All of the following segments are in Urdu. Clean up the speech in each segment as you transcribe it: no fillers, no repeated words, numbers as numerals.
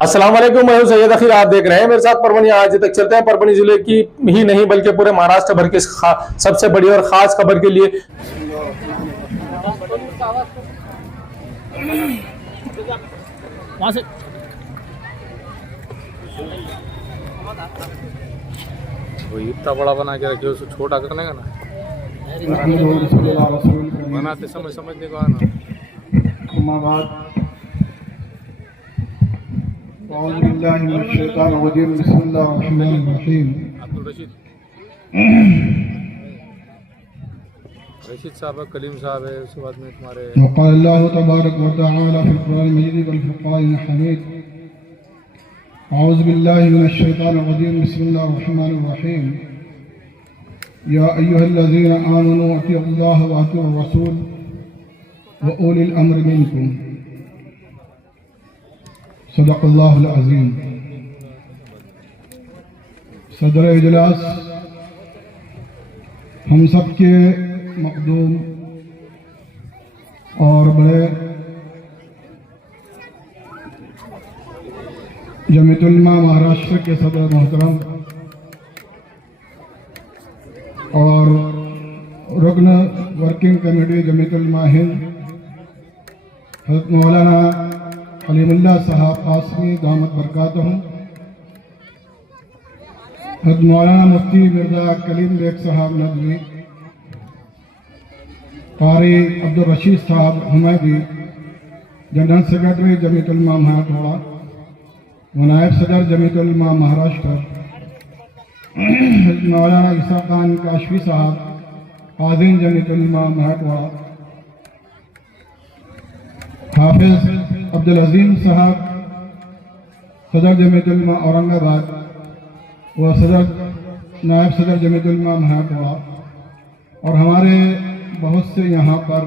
السلام علیکم، میں ہوں سید اخیر، آپ دیکھ رہے ہیں میرے ساتھ پربھنی آج تک چلتے ہیں۔ پربھنی ضلع کی ہی نہیں بلکہ پورے مہاراشٹر بھر کی سب سے بڑی اور خاص خبر کے لیے اتنا بڑا بنا کے رکھے اس کو چھوٹا کرنے کا نا، بناتے سمجھنے کو آنا۔ اعوذ باللہ من الشیطان الرجیم، بسم اللہ الرحمن الرحیم۔ عبدالرشید رشید صاحب، کلیم صاحب ہے، اس کے بعد میں تمہارے وقال اللہ تبارک و تعالی فی القرآن المجید والفرقان الحمید، اعوذ باللہ من الشیطان الرجیم، بسم اللہ الرحمن الرحیم۔ یا ایہا الذین آمنوا اطیعوا اللہ واطیعوا الرسول واولی الامر منکم، صدق اللہ العظیم۔ صدر اجلاس، ہم سب کے مقدوم اور بڑے جمعیت علماء مہاراشٹر کے صدر محترم اور رکن ورکنگ کمیٹی جمعیت علماء ہند حضرت مولانا حلیم اللہ صاحب قاسمی دامت برکاتہم، حضرت مولانا مفتی مرزا کلیم بیگ صاحب ندوی، قاری عبدالرشید صاحب حمیدی، جنرل سیکرٹری جمعیت علماء مہاراٹھواڑہ و نائب صدر جمعیت علماء مہاراشٹر، حضرت مولانا عیسیٰ خان کاشفی صاحب قاضین جمعیت علماء مہاراٹھواڑہ، حافظ عبدالعظیم صاحب صدر جمعیت علماء اورنگ آباد و نائب صدر جمعیت علماء مہاراٹھواڑہ، اور ہمارے بہت سے یہاں پر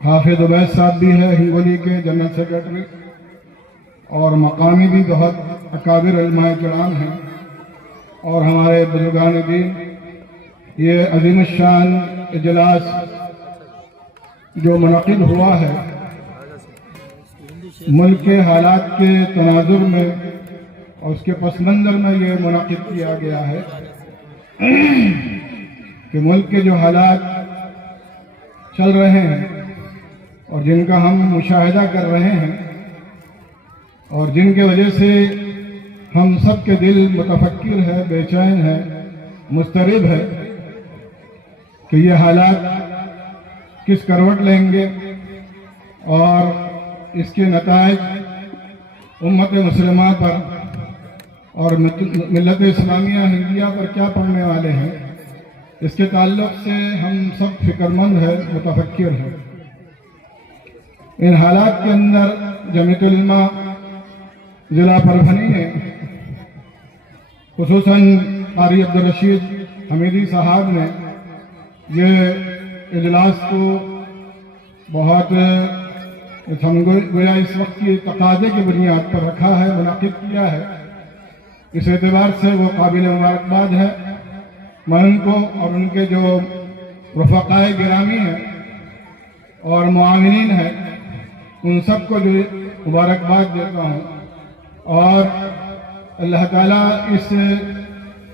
حافظ عبید صاحب بھی ہے ہنگولی کے جنرل سیکرٹری، اور مقامی بھی بہت اکابر علماء کرام ہیں، اور ہمارے بزرگان دین۔ یہ عظیم الشان اجلاس جو منعقد ہوا ہے، ملک کے حالات کے تناظر میں اور اس کے پس منظر میں یہ منعقد کیا گیا ہے کہ ملک کے جو حالات چل رہے ہیں اور جن کا ہم مشاہدہ کر رہے ہیں، اور جن کے وجہ سے ہم سب کے دل متفکر ہے، بے چین ہے، مضطرب ہے کہ یہ حالات کس کروٹ لیں گے اور اس کے نتائج امت مسلمہ پر اور ملت اسلامیہ ہندیہ پر کیا پڑنے والے ہیں، اس کے تعلق سے ہم سب فکر مند ہیں، متفکر ہیں۔ ان حالات کے اندر جمعیت علماء ضلع پربھنی نے خصوصاً قاری عبدالرشید حمیدی صاحب نے یہ اجلاس کو بہت گویا اس وقت کی تقاضے کی بنیاد پر رکھا ہے، منعقد کیا ہے۔ اس اعتبار سے وہ قابل مبارکباد ہے۔ میں ان کو اور ان کے جو رفقائے گرامی ہیں اور معاونین ہیں، ان سب کو جو مبارکباد دیتا ہوں، اور اللہ تعالیٰ اس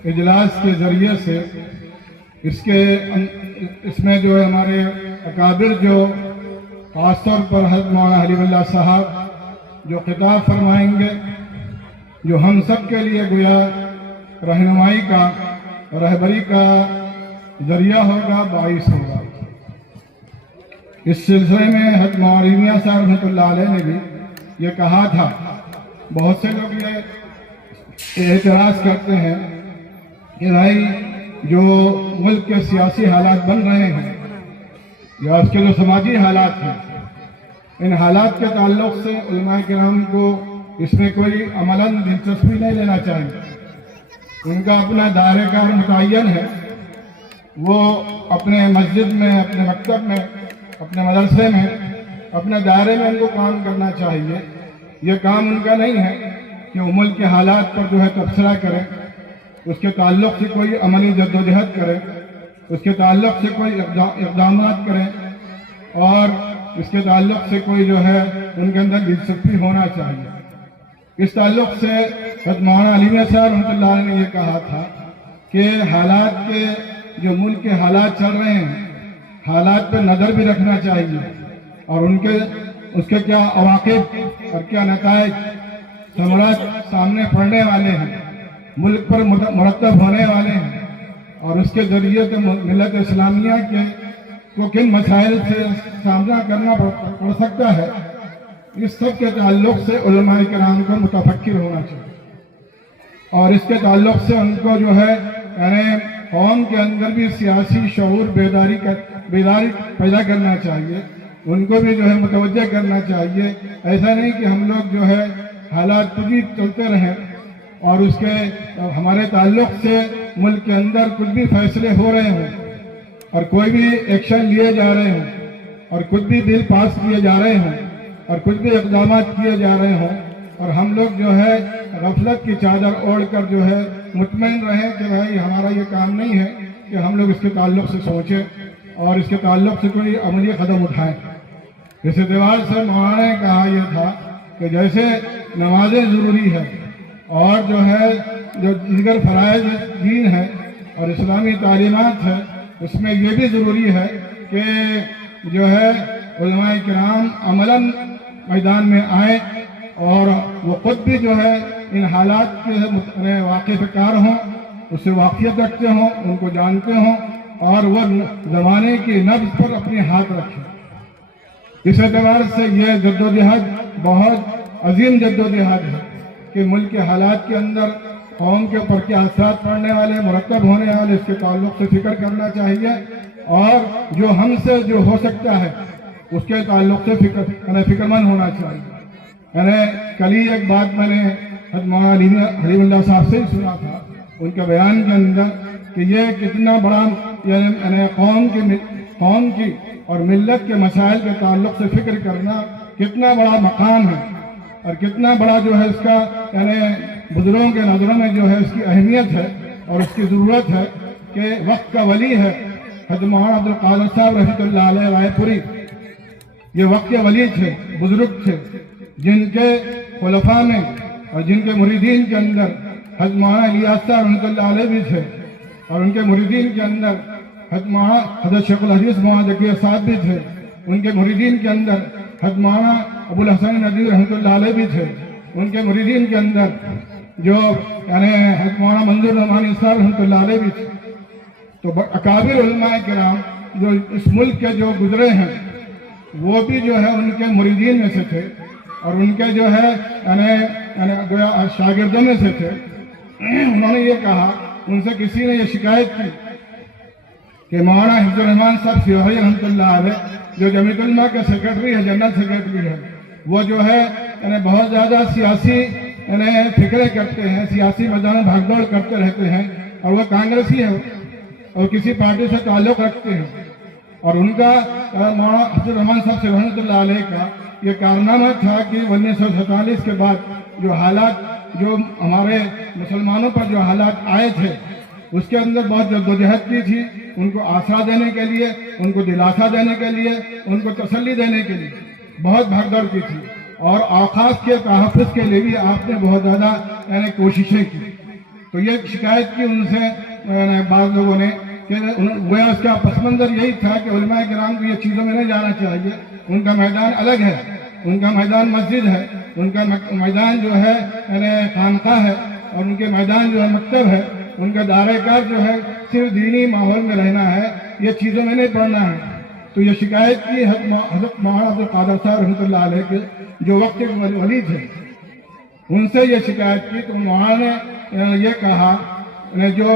اجلاس کے ذریعے سے اس میں جو ہمارے اکابر جو خاص طور پر حضرت مولانا حلیم اللہ صاحب جو خطاب فرمائیں گے، جو ہم سب کے لیے گویا رہنمائی کا، رہبری کا ذریعہ ہوگا، باعث ہوگا۔ اس سلسلے میں حضرت مولانا میاں صاحب رحمۃ اللہ علیہ نے بھی یہ کہا تھا۔ بہت سے لوگ یہ اعتراض کرتے ہیں کہ بھائی جو ملک کے سیاسی حالات بن رہے ہیں یا اس کے جو سماجی حالات ہیں، ان حالات کے تعلق سے علماء کرام کو اس میں کوئی عملاً دلچسپی نہیں لینا چاہیے۔ ان کا اپنا دائرہ کار متعین ہے، وہ اپنے مسجد میں، اپنے مکتب میں، اپنے مدرسے میں، اپنے دائرے میں ان کو کام کرنا چاہیے۔ یہ کام ان کا نہیں ہے کہ وہ ملک کے حالات پر جو ہے تبصرہ کریں، اس کے تعلق سے کوئی عملی جدوجہد کریں، اس کے تعلق سے کوئی اقدامات کریں، اور اس کے تعلق سے کوئی جو ہے ان کے اندر دلچسپی ہونا چاہیے۔ اس تعلق سے حضرت مولانا علی میاں صاحب رحمۃ اللہ علیہ نے یہ کہا تھا کہ حالات کے جو ملک کے حالات چل رہے ہیں، حالات پہ نظر بھی رکھنا چاہیے اور اس کے کیا عواقب اور کیا نتائج ثمرات سامنے پڑنے والے ہیں، ملک پر مرتب ہونے والے ہیں، اور اس کے ذریعے سے ملت اسلامیہ کو کن مسائل سے سامنا کرنا پڑ سکتا ہے، اس سب کے تعلق سے علماء کرام کو متفکر ہونا چاہیے، اور اس کے تعلق سے ان کو جو ہے یعنی قوم کے اندر بھی سیاسی شعور بیداری پیدا کرنا چاہیے، ان کو بھی جو ہے متوجہ کرنا چاہیے۔ ایسا نہیں کہ ہم لوگ جو ہے حالات کچھ بھی چلتے رہیں اور اس کے ہمارے تعلق سے ملک کے اندر کچھ بھی فیصلے ہو رہے ہوں اور کوئی بھی ایکشن لیے جا رہے ہوں اور کچھ بھی بل پاس کیے جا رہے ہوں اور کچھ بھی اقدامات کیے جا رہے ہوں اور ہم لوگ جو ہے غفلت کی چادر اوڑھ کر جو ہے مطمئن رہیں کہ بھائی ہمارا یہ کام نہیں ہے کہ ہم لوگ اس کے تعلق سے سوچیں اور اس کے تعلق سے کوئی عملی قدم اٹھائیں۔ اس اعتبار سے مولانا نے کہا یہ تھا کہ جیسے نمازیں ضروری ہے اور جو ہے جو دیگر فرائض دین ہے اور اسلامی تعلیمات ہے، اس میں یہ بھی ضروری ہے کہ جو ہے علماء کرام عملاً میدان میں آئیں اور وہ خود بھی جو ہے ان حالات کے واقف کار ہوں، اس سے واقفیت رکھتے ہوں، ان کو جانتے ہوں اور وہ زمانے کی نبض پر اپنے ہاتھ رکھیں۔ اس اعتبار سے یہ جدوجہد بہت عظیم جدوجہد ہے کہ ملک کے حالات کے اندر قوم کے اوپر کیا اثرات پڑنے والے، مرتب ہونے والے، اس کے تعلق سے فکر کرنا چاہیے اور جو ہم سے جو ہو سکتا ہے اس کے تعلق سے فکر مند ہونا چاہیے۔ کل ہی ایک بات میں نے حضرت مولانا حلیم اللہ صاحب سے ہی سنا تھا ان کے بیان کے اندر کہ یہ کتنا بڑا یعنی قوم کی اور ملت کے مسائل کے تعلق سے فکر کرنا کتنا بڑا مقام ہے اور کتنا بڑا جو ہے اس کا یعنی بزرگوں کے نظروں میں جو ہے اس کی اہمیت ہے اور اس کی ضرورت ہے کہ وقت کا ولی ہے حضرت مولانا عبد القادر صاحب رحمۃ اللہ علیہ رائے پوری، یہ وقت کے ولی تھے، بزرگ تھے، جن کے خلفاء میں اور جن کے مریدین کے اندر حضرت مولانا الیاس صاحب رحمۃ اللہ علیہ بھی تھے اور ان کے مریدین کے اندر حضرت شیخ الحدیث مولانا ذکی صاحب بھی تھے، ان کے مریدین کے اندر حضرت مولانا ابو الحسن ندوی رحمۃ اللہ علیہ بھی تھے، ان کے مریدین کے اندر جو یعنی حضرت مولانا منظور رحمانی صاحب رحمۃ اللہ علیہ بھی تھے۔ تو اکابر علماء کرام جو اس ملک کے جو گزرے ہیں وہ بھی جو ہے ان کے مریدین میں سے تھے اور ان کے جو ہے یعنی شاگردوں میں سے تھے۔ انہوں نے یہ کہا، ان سے کسی نے یہ شکایت کی کہ مولانا حفظ الرحمان صاحب سیوہی رحمۃ اللہ علیہ جو جمعیت علماء کے سیکرٹری ہے، جنرل سیکرٹری ہے، وہ جو ہے بہت زیادہ سیاسی فکریں کرتے ہیں، سیاسی میدان بھاگ دوڑ کرتے رہتے ہیں اور وہ کانگریسی ہے اور کسی پارٹی سے تعلق رکھتے ہیں، اور ان کا مولانا حفظ الرحمان صاحب سے رحمۃ اللہ علیہ کا یہ کارنامہ تھا کہ 1947 کے بعد جو حالات جو ہمارے مسلمانوں پر جو حالات آئے تھے اس کے اندر بہت جدوجہد کی تھی، ان کو آسرا دینے کے لیے، ان کو دلاسا دینے کے لیے، ان کو تسلی دینے کے لیے بہت بھاگ دوڑ کی تھی، اور اوقاف کے تحفظ کے لیے بھی آپ نے بہت زیادہ کوششیں کی۔ تو یہ شکایت کی ان سے بعض لوگوں نے کہ اس کا پس منظر یہی تھا کہ علماء کرام کو یہ چیزوں میں نہیں جانا چاہیے، ان کا میدان الگ ہے، ان کا میدان مسجد ہے، ان کا میدان جو ہے خانقاہ ہے، اور ان کے میدان جو ہے مکتب ہے، ان کا دائرہ کار جو ہے صرف دینی ماحول میں رہنا ہے، یہ چیزوں میں نہیں پڑھنا ہے۔ تو یہ شکایت کی حضرت مولانا عبد القادر صاحب رحمۃ اللہ علیہ کے جو وقت کے ولی تھے، ان سے یہ شکایت کی تو مولانا نے یہ کہا جو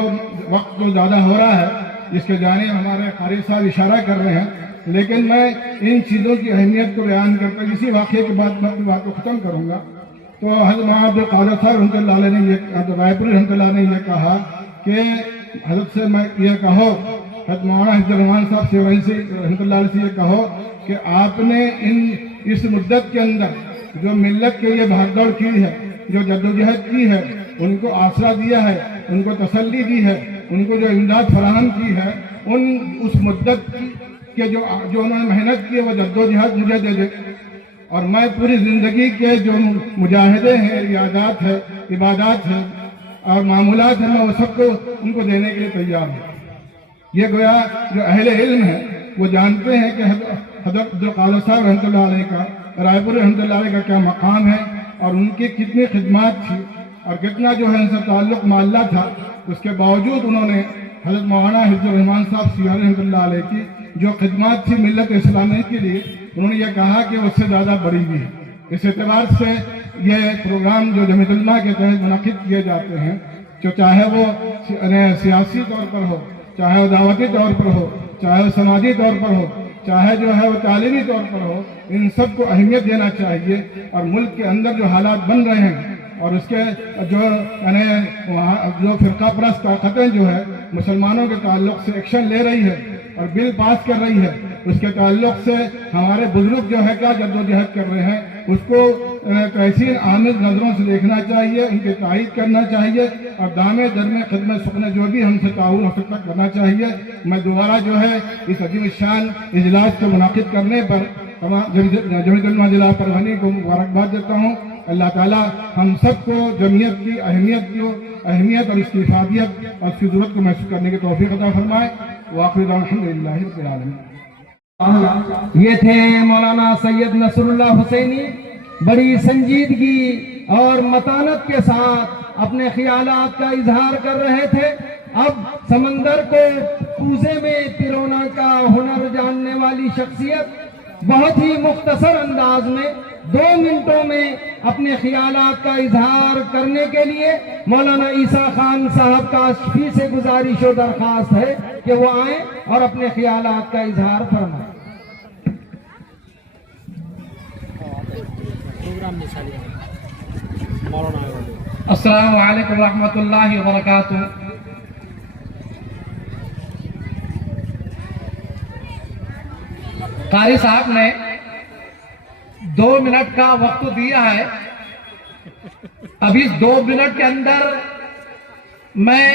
وقت تو زیادہ ہو رہا ہے جس کے جانب ہمارے قاری صاحب اشارہ کر رہے ہیں، لیکن میں ان چیزوں کی اہمیت کو بیان کرتا ہوں، اسی واقعے کے بعد میں بات کو ختم کروں گا۔ تو حضرت مولانا عبد القادر صاحب رحمۃ اللہ علیہ نے یہ رائے پوری رحمۃ اللہ نے یہ کہا کہ حضرت سے میں یہ کہو، حضرت مولانا حفظ الرحمان صاحب سے رحمۃ اللہ علیہ سے یہ کہو کہ آپ نے اس مدت کے اندر جو ملت کے لیے بھاگ دوڑ کی ہے، جو جدوجہد کی ہے، ان کو آسرا دیا ہے، ان کو تسلی دی ہے، ان کو جو امداد فراہم کی ہے، اس مدت کہ جو انہوں نے محنت کی وہ جدوجہد مجھے دے دے، اور میں پوری زندگی کے جو مجاہدے ہیں، ریاضات ہے، عبادات ہیں اور معمولات ہیں، میں وہ سب کو ان کو دینے کے لیے تیار ہوں۔ یہ گویا جو اہل علم ہیں وہ جانتے ہیں کہ حضرت عبدالقادر صاحب رحمۃ اللہ علیہ کا، رائے پور رحمۃ اللہ علیہ کا کیا مقام ہے اور ان کی کتنی خدمات تھی اور کتنا جو ہے ان سے تعلق مع اللہ تھا۔ اس کے باوجود انہوں نے حضرت مولانا حفظ الرحمان صاحب سیوانی رحمۃ اللہ علیہ کی جو خدمات تھی ملت اسلامیہ کے لیے، انہوں نے یہ کہا کہ اس سے زیادہ بڑی بھی ہے۔ اس اعتبار سے یہ پروگرام جو جمعیت علماء کے تحت منعقد کیے جاتے ہیں، جو چاہے وہ سیاسی طور پر ہو، چاہے وہ دعوتی طور پر ہو، چاہے وہ سماجی طور پر ہو، چاہے جو ہے وہ تعلیمی طور پر ہو، ان سب کو اہمیت دینا چاہیے۔ اور ملک کے اندر جو حالات بن رہے ہیں اور اس کے جو فرقہ پرست طاقتیں جو ہے مسلمانوں کے تعلق سے ایکشن لے رہی ہے اور بل پاس کر رہی ہے، اس کے تعلق سے ہمارے بزرگ جو ہے کیا جدوجہد کر رہے ہیں، اس کو تحسین آمیز نظروں سے دیکھنا چاہیے، ان کی تائید کرنا چاہیے اور دامے درمے خدمت سخنے جو بھی ہم سے تعاون ہو سکتا کرنا چاہیے۔ میں دوبارہ جو ہے اس عظیم الشان اجلاس کو منعقد کرنے پر تمام جمعیت علماء ضلع پربھنی کو مبارکباد دیتا ہوں۔ اللہ تعالیٰ ہم سب کو جمعیت کی اہمیت اور اس کی افادیت اور اس کی ضرورت کو محسوس کرنے کی توفیق عطا فرمائے۔ وآخر دعوانا الحمدللہ رب العالمین۔ یہ تھے مولانا سید نصر اللہ حسینی، بڑی سنجیدگی اور متانت کے ساتھ اپنے خیالات کا اظہار کر رہے تھے۔ اب سمندر کو کوزے میں پیرونا کا ہنر جاننے والی شخصیت بہت ہی مختصر انداز میں 2 منٹوں میں اپنے خیالات کا اظہار کرنے کے لیے مولانا عیسیٰ خان صاحب کا شفیع سے گزارش و درخواست ہے کہ وہ آئیں اور اپنے خیالات کا اظہار فرمائیں۔ السلام علیکم ورحمۃ اللہ وبرکاتہ۔ قاری صاحب نے 2 منٹ کا وقت دیا ہے۔ اب اس 2 منٹ کے اندر میں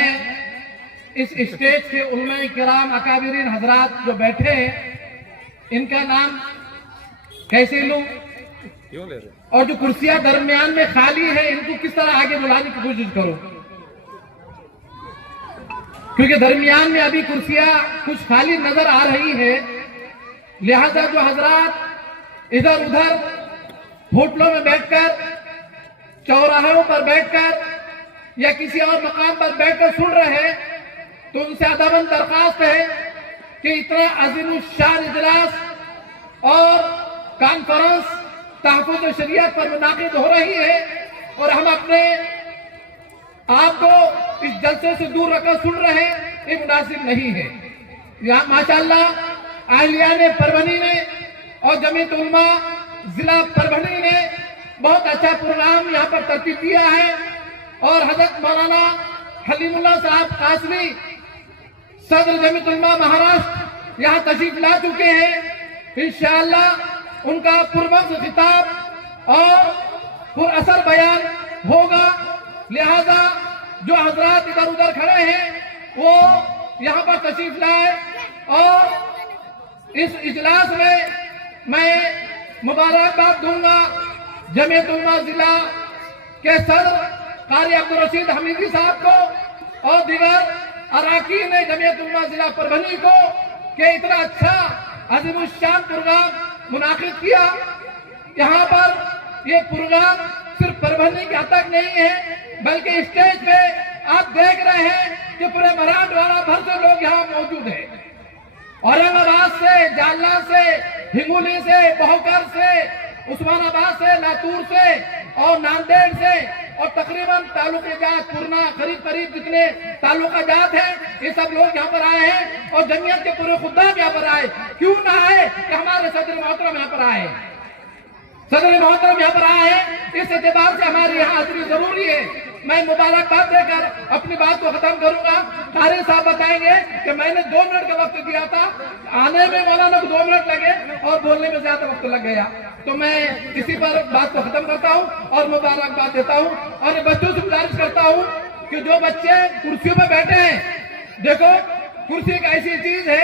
اس اسٹیج کے علماء کرام اکابرین حضرات جو بیٹھے ہیں ان کا نام کیسے لوں اور جو کرسیاں درمیان میں خالی ہیں ان کو کس طرح آگے بلانے کی کوشش کروں، کیونکہ درمیان میں ابھی کرسیاں کچھ خالی نظر آ رہی ہے، لہذا جو حضرات ادھر ادھر ہوٹلوں میں بیٹھ کر، چوراہوں پر بیٹھ کر یا کسی اور مقام پر بیٹھ کر سن رہے ہیں تو ان سے ادباً درخواست ہے کہ اتنا عظیم الشان اجلاس اور کانفرنس تحفظ شریعت پر منعقد ہو رہی ہے اور ہم اپنے آپ کو اس جلسے سے دور رکھ کر سن رہے ہیں، یہ مناسب نہیں ہے۔ یہاں ماشاءاللہ اہلیان پربھنی نے اور جمعیت علماء ضلع پربھنی نے بہت اچھا پروگرام یہاں پر ترتیب دیا ہے اور حضرت مولانا حلیم اللہ صاحب قاسمی صدر جمعیت علماء مہاراشٹر یہاں تشریف لا چکے ہیں۔ انشاءاللہ ان کا پرمغز خطاب اور پر اثر بیان ہوگا، لہذا جو حضرات ادھر ادھر کھڑے ہیں وہ یہاں پر تشریف لائے اور اس اجلاس میں مبارکباد دوں گا جمعیت علماء ضلع کے صدر قاری عبدالرشید حمیدی صاحب کو اور دیگر اراکین جمعیت علماء ضلع پربھنی کو کہ اتنا اچھا عظیم الشان پروگرام منعقد کیا۔ یہاں پر یہ پروگرام صرف پربھنی کے حد تک نہیں ہے بلکہ اسٹیج پہ آپ دیکھ رہے ہیں کہ پورے مراٹھواڑہ بھر سے لوگ یہاں موجود ہیں، اورنگ آباد سے، جالنا سے، ہنگولی سے، بہوکر سے، عثمان آباد سے، لاتور سے اور ناندیڑ سے اور تقریباً تعلق جات پورنا قریب جتنے تعلقہ جات ہیں یہ سب لوگ یہاں پر آئے ہیں اور جمعیت کے پورے خدام یہاں پر آئے۔ کیوں نہ آئے کہ ہمارے صدر محترم یہاں پر آئے، صدر محترم یہاں پر آئے ہیں، اس اعتبار سے ہماری یہاں حاضری ضروری ہے۔ میں مبارکباد دے کر اپنی بات کو ختم کروں گا۔ قاری صاحب بتائیں گے کہ میں نے 2 منٹ کا وقت دیا تھا، آنے میں مولانا کو 2 منٹ لگے اور بولنے میں زیادہ وقت لگ گیا، تو میں اسی پر بات کو ختم کرتا ہوں اور مبارکباد دیتا ہوں اور بچوں سے گزارش کرتا ہوں کہ جو بچے کرسیوں پہ بیٹھے ہیں، دیکھو کرسی ایک ایسی چیز ہے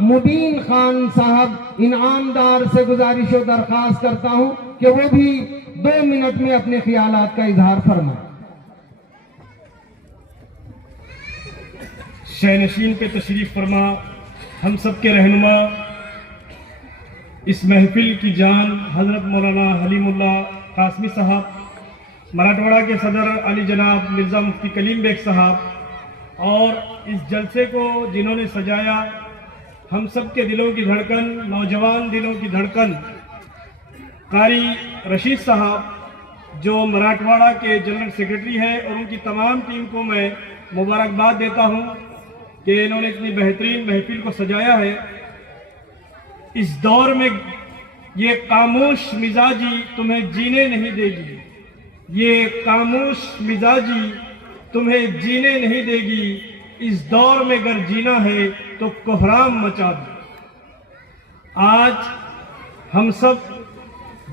مبین خان صاحب انعامدار سے گزارش و درخواست کرتا ہوں کہ وہ بھی 2 منٹ میں اپنے خیالات کا اظہار فرمائیں۔ شینشین پہ تشریف فرما ہم سب کے رہنما اس محفل کی جان حضرت مولانا حلیم اللہ قاسمی صاحب، مراٹھواڑہ کے صدر علی جناب مرزا مفتی کلیم بیگ صاحب، اور اس جلسے کو جنہوں نے سجایا ہم سب کے دلوں کی دھڑکن، نوجوان دلوں کی دھڑکن قاری رشید صاحب جو مراٹھواڑہ کے جنرل سیکرٹری ہیں، اور ان کی تمام ٹیم کو میں مبارکباد دیتا ہوں کہ انہوں نے اتنی بہترین محفل کو سجایا ہے۔ اس دور میں یہ خاموش مزاجی تمہیں جینے نہیں دے گی، یہ خاموش مزاجی تمہیں جینے نہیں دے گی، اس دور میں اگر جینا ہے تو کوہرام مچا دو۔ آج ہم سب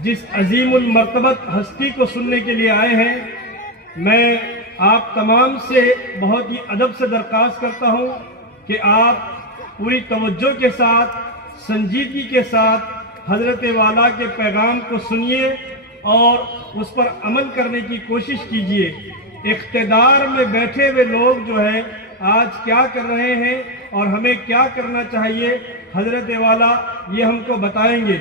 جس عظیم المرتبت ہستی کو سننے کے لیے آئے ہیں، میں آپ تمام سے بہت ہی ادب سے درخواست کرتا ہوں کہ آپ پوری توجہ کے ساتھ، سنجیدگی کے ساتھ حضرت والا کے پیغام کو سنیے اور اس پر عمل کرنے کی کوشش کیجیے۔ اقتدار میں بیٹھے ہوئے لوگ جو ہے آج کیا کر رہے ہیں اور ہمیں کیا کرنا چاہیے، حضرت والا یہ ہم کو بتائیں گے۔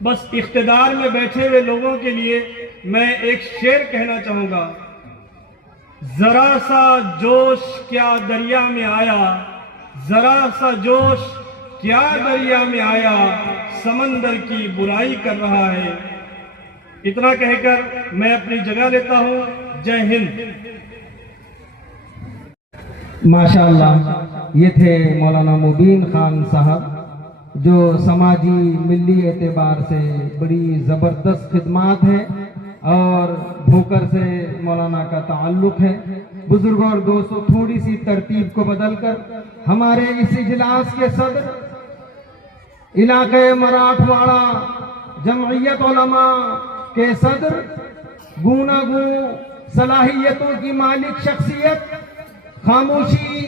بس اقتدار میں بیٹھے ہوئے لوگوں کے لیے میں ایک شعر کہنا چاہوں گا۔ ذرا سا جوش کیا دریا میں آیا، ذرا سا جوش کیا دریا میں آیا، سمندر کی برائی کر رہا ہے۔ اتنا کہہ کر میں اپنی جگہ لیتا ہوں۔ جے ہند۔ ماشاءاللہ، یہ تھے مولانا مبین خان صاحب جو سماجی ملی اعتبار سے بڑی زبردست خدمات ہیں، اور بھوکر سے مولانا کا تعلق ہے۔ بزرگوں اور دوستوں، تھوڑی سی ترتیب کو بدل کر ہمارے اس اجلاس کے صدر علاقہ مراٹھواڑہ جمعیت علماء کے صدر، گوناگوں صلاحیتوں کی مالک شخصیت، خاموشی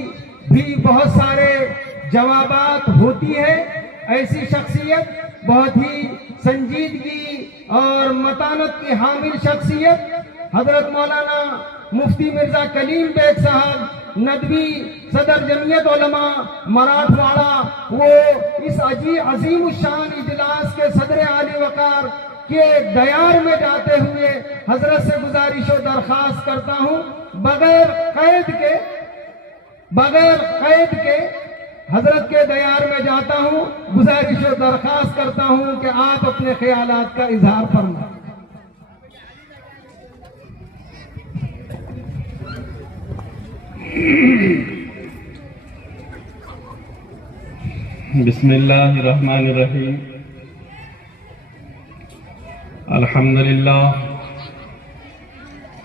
بھی بہت سارے جوابات ہوتی ہے، ایسی شخصیت، بہت ہی سنجیدگی اور متانت کی حامل شخصیت، حضرت مولانا مفتی مرزا کلیم بیگ صاحب ندوی صدر جمعیت علماء مراٹھواڑہ، وہ اس عظیم الشان اجلاس کے صدر عالی وقار کے دیار میں جاتے ہوئے حضرت سے گزارش و درخواست کرتا ہوں، بغیر قید کے حضرت کے دیار میں جاتا ہوں، گزارش و درخواست کرتا ہوں کہ آپ اپنے خیالات کا اظہار فرمائیں۔ بسم اللہ الرحمن الرحیم۔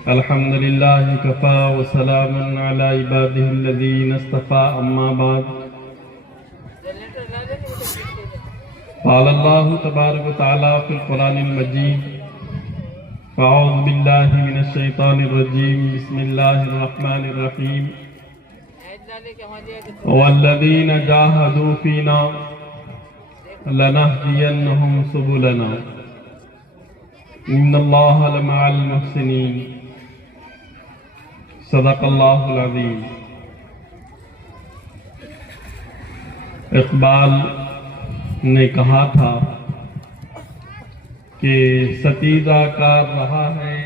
الحمدللہ کفا وسلام علی عبادہ الذین اصطفیٰ، اما بعد۔ قال اللہ تبارک و تعالی فی القرآن المجید، فاعوذ باللہ من الشیطان الرجیم، بسم اللہ الرحمن الرحیم۔ والذین جاہدوا فینا لنہدینہم سبلنا ان اللہ لمع المحسنین۔ صدق اللہ العظیم۔ اقبال نے کہا تھا کہ ستیزہ کار رہا ہے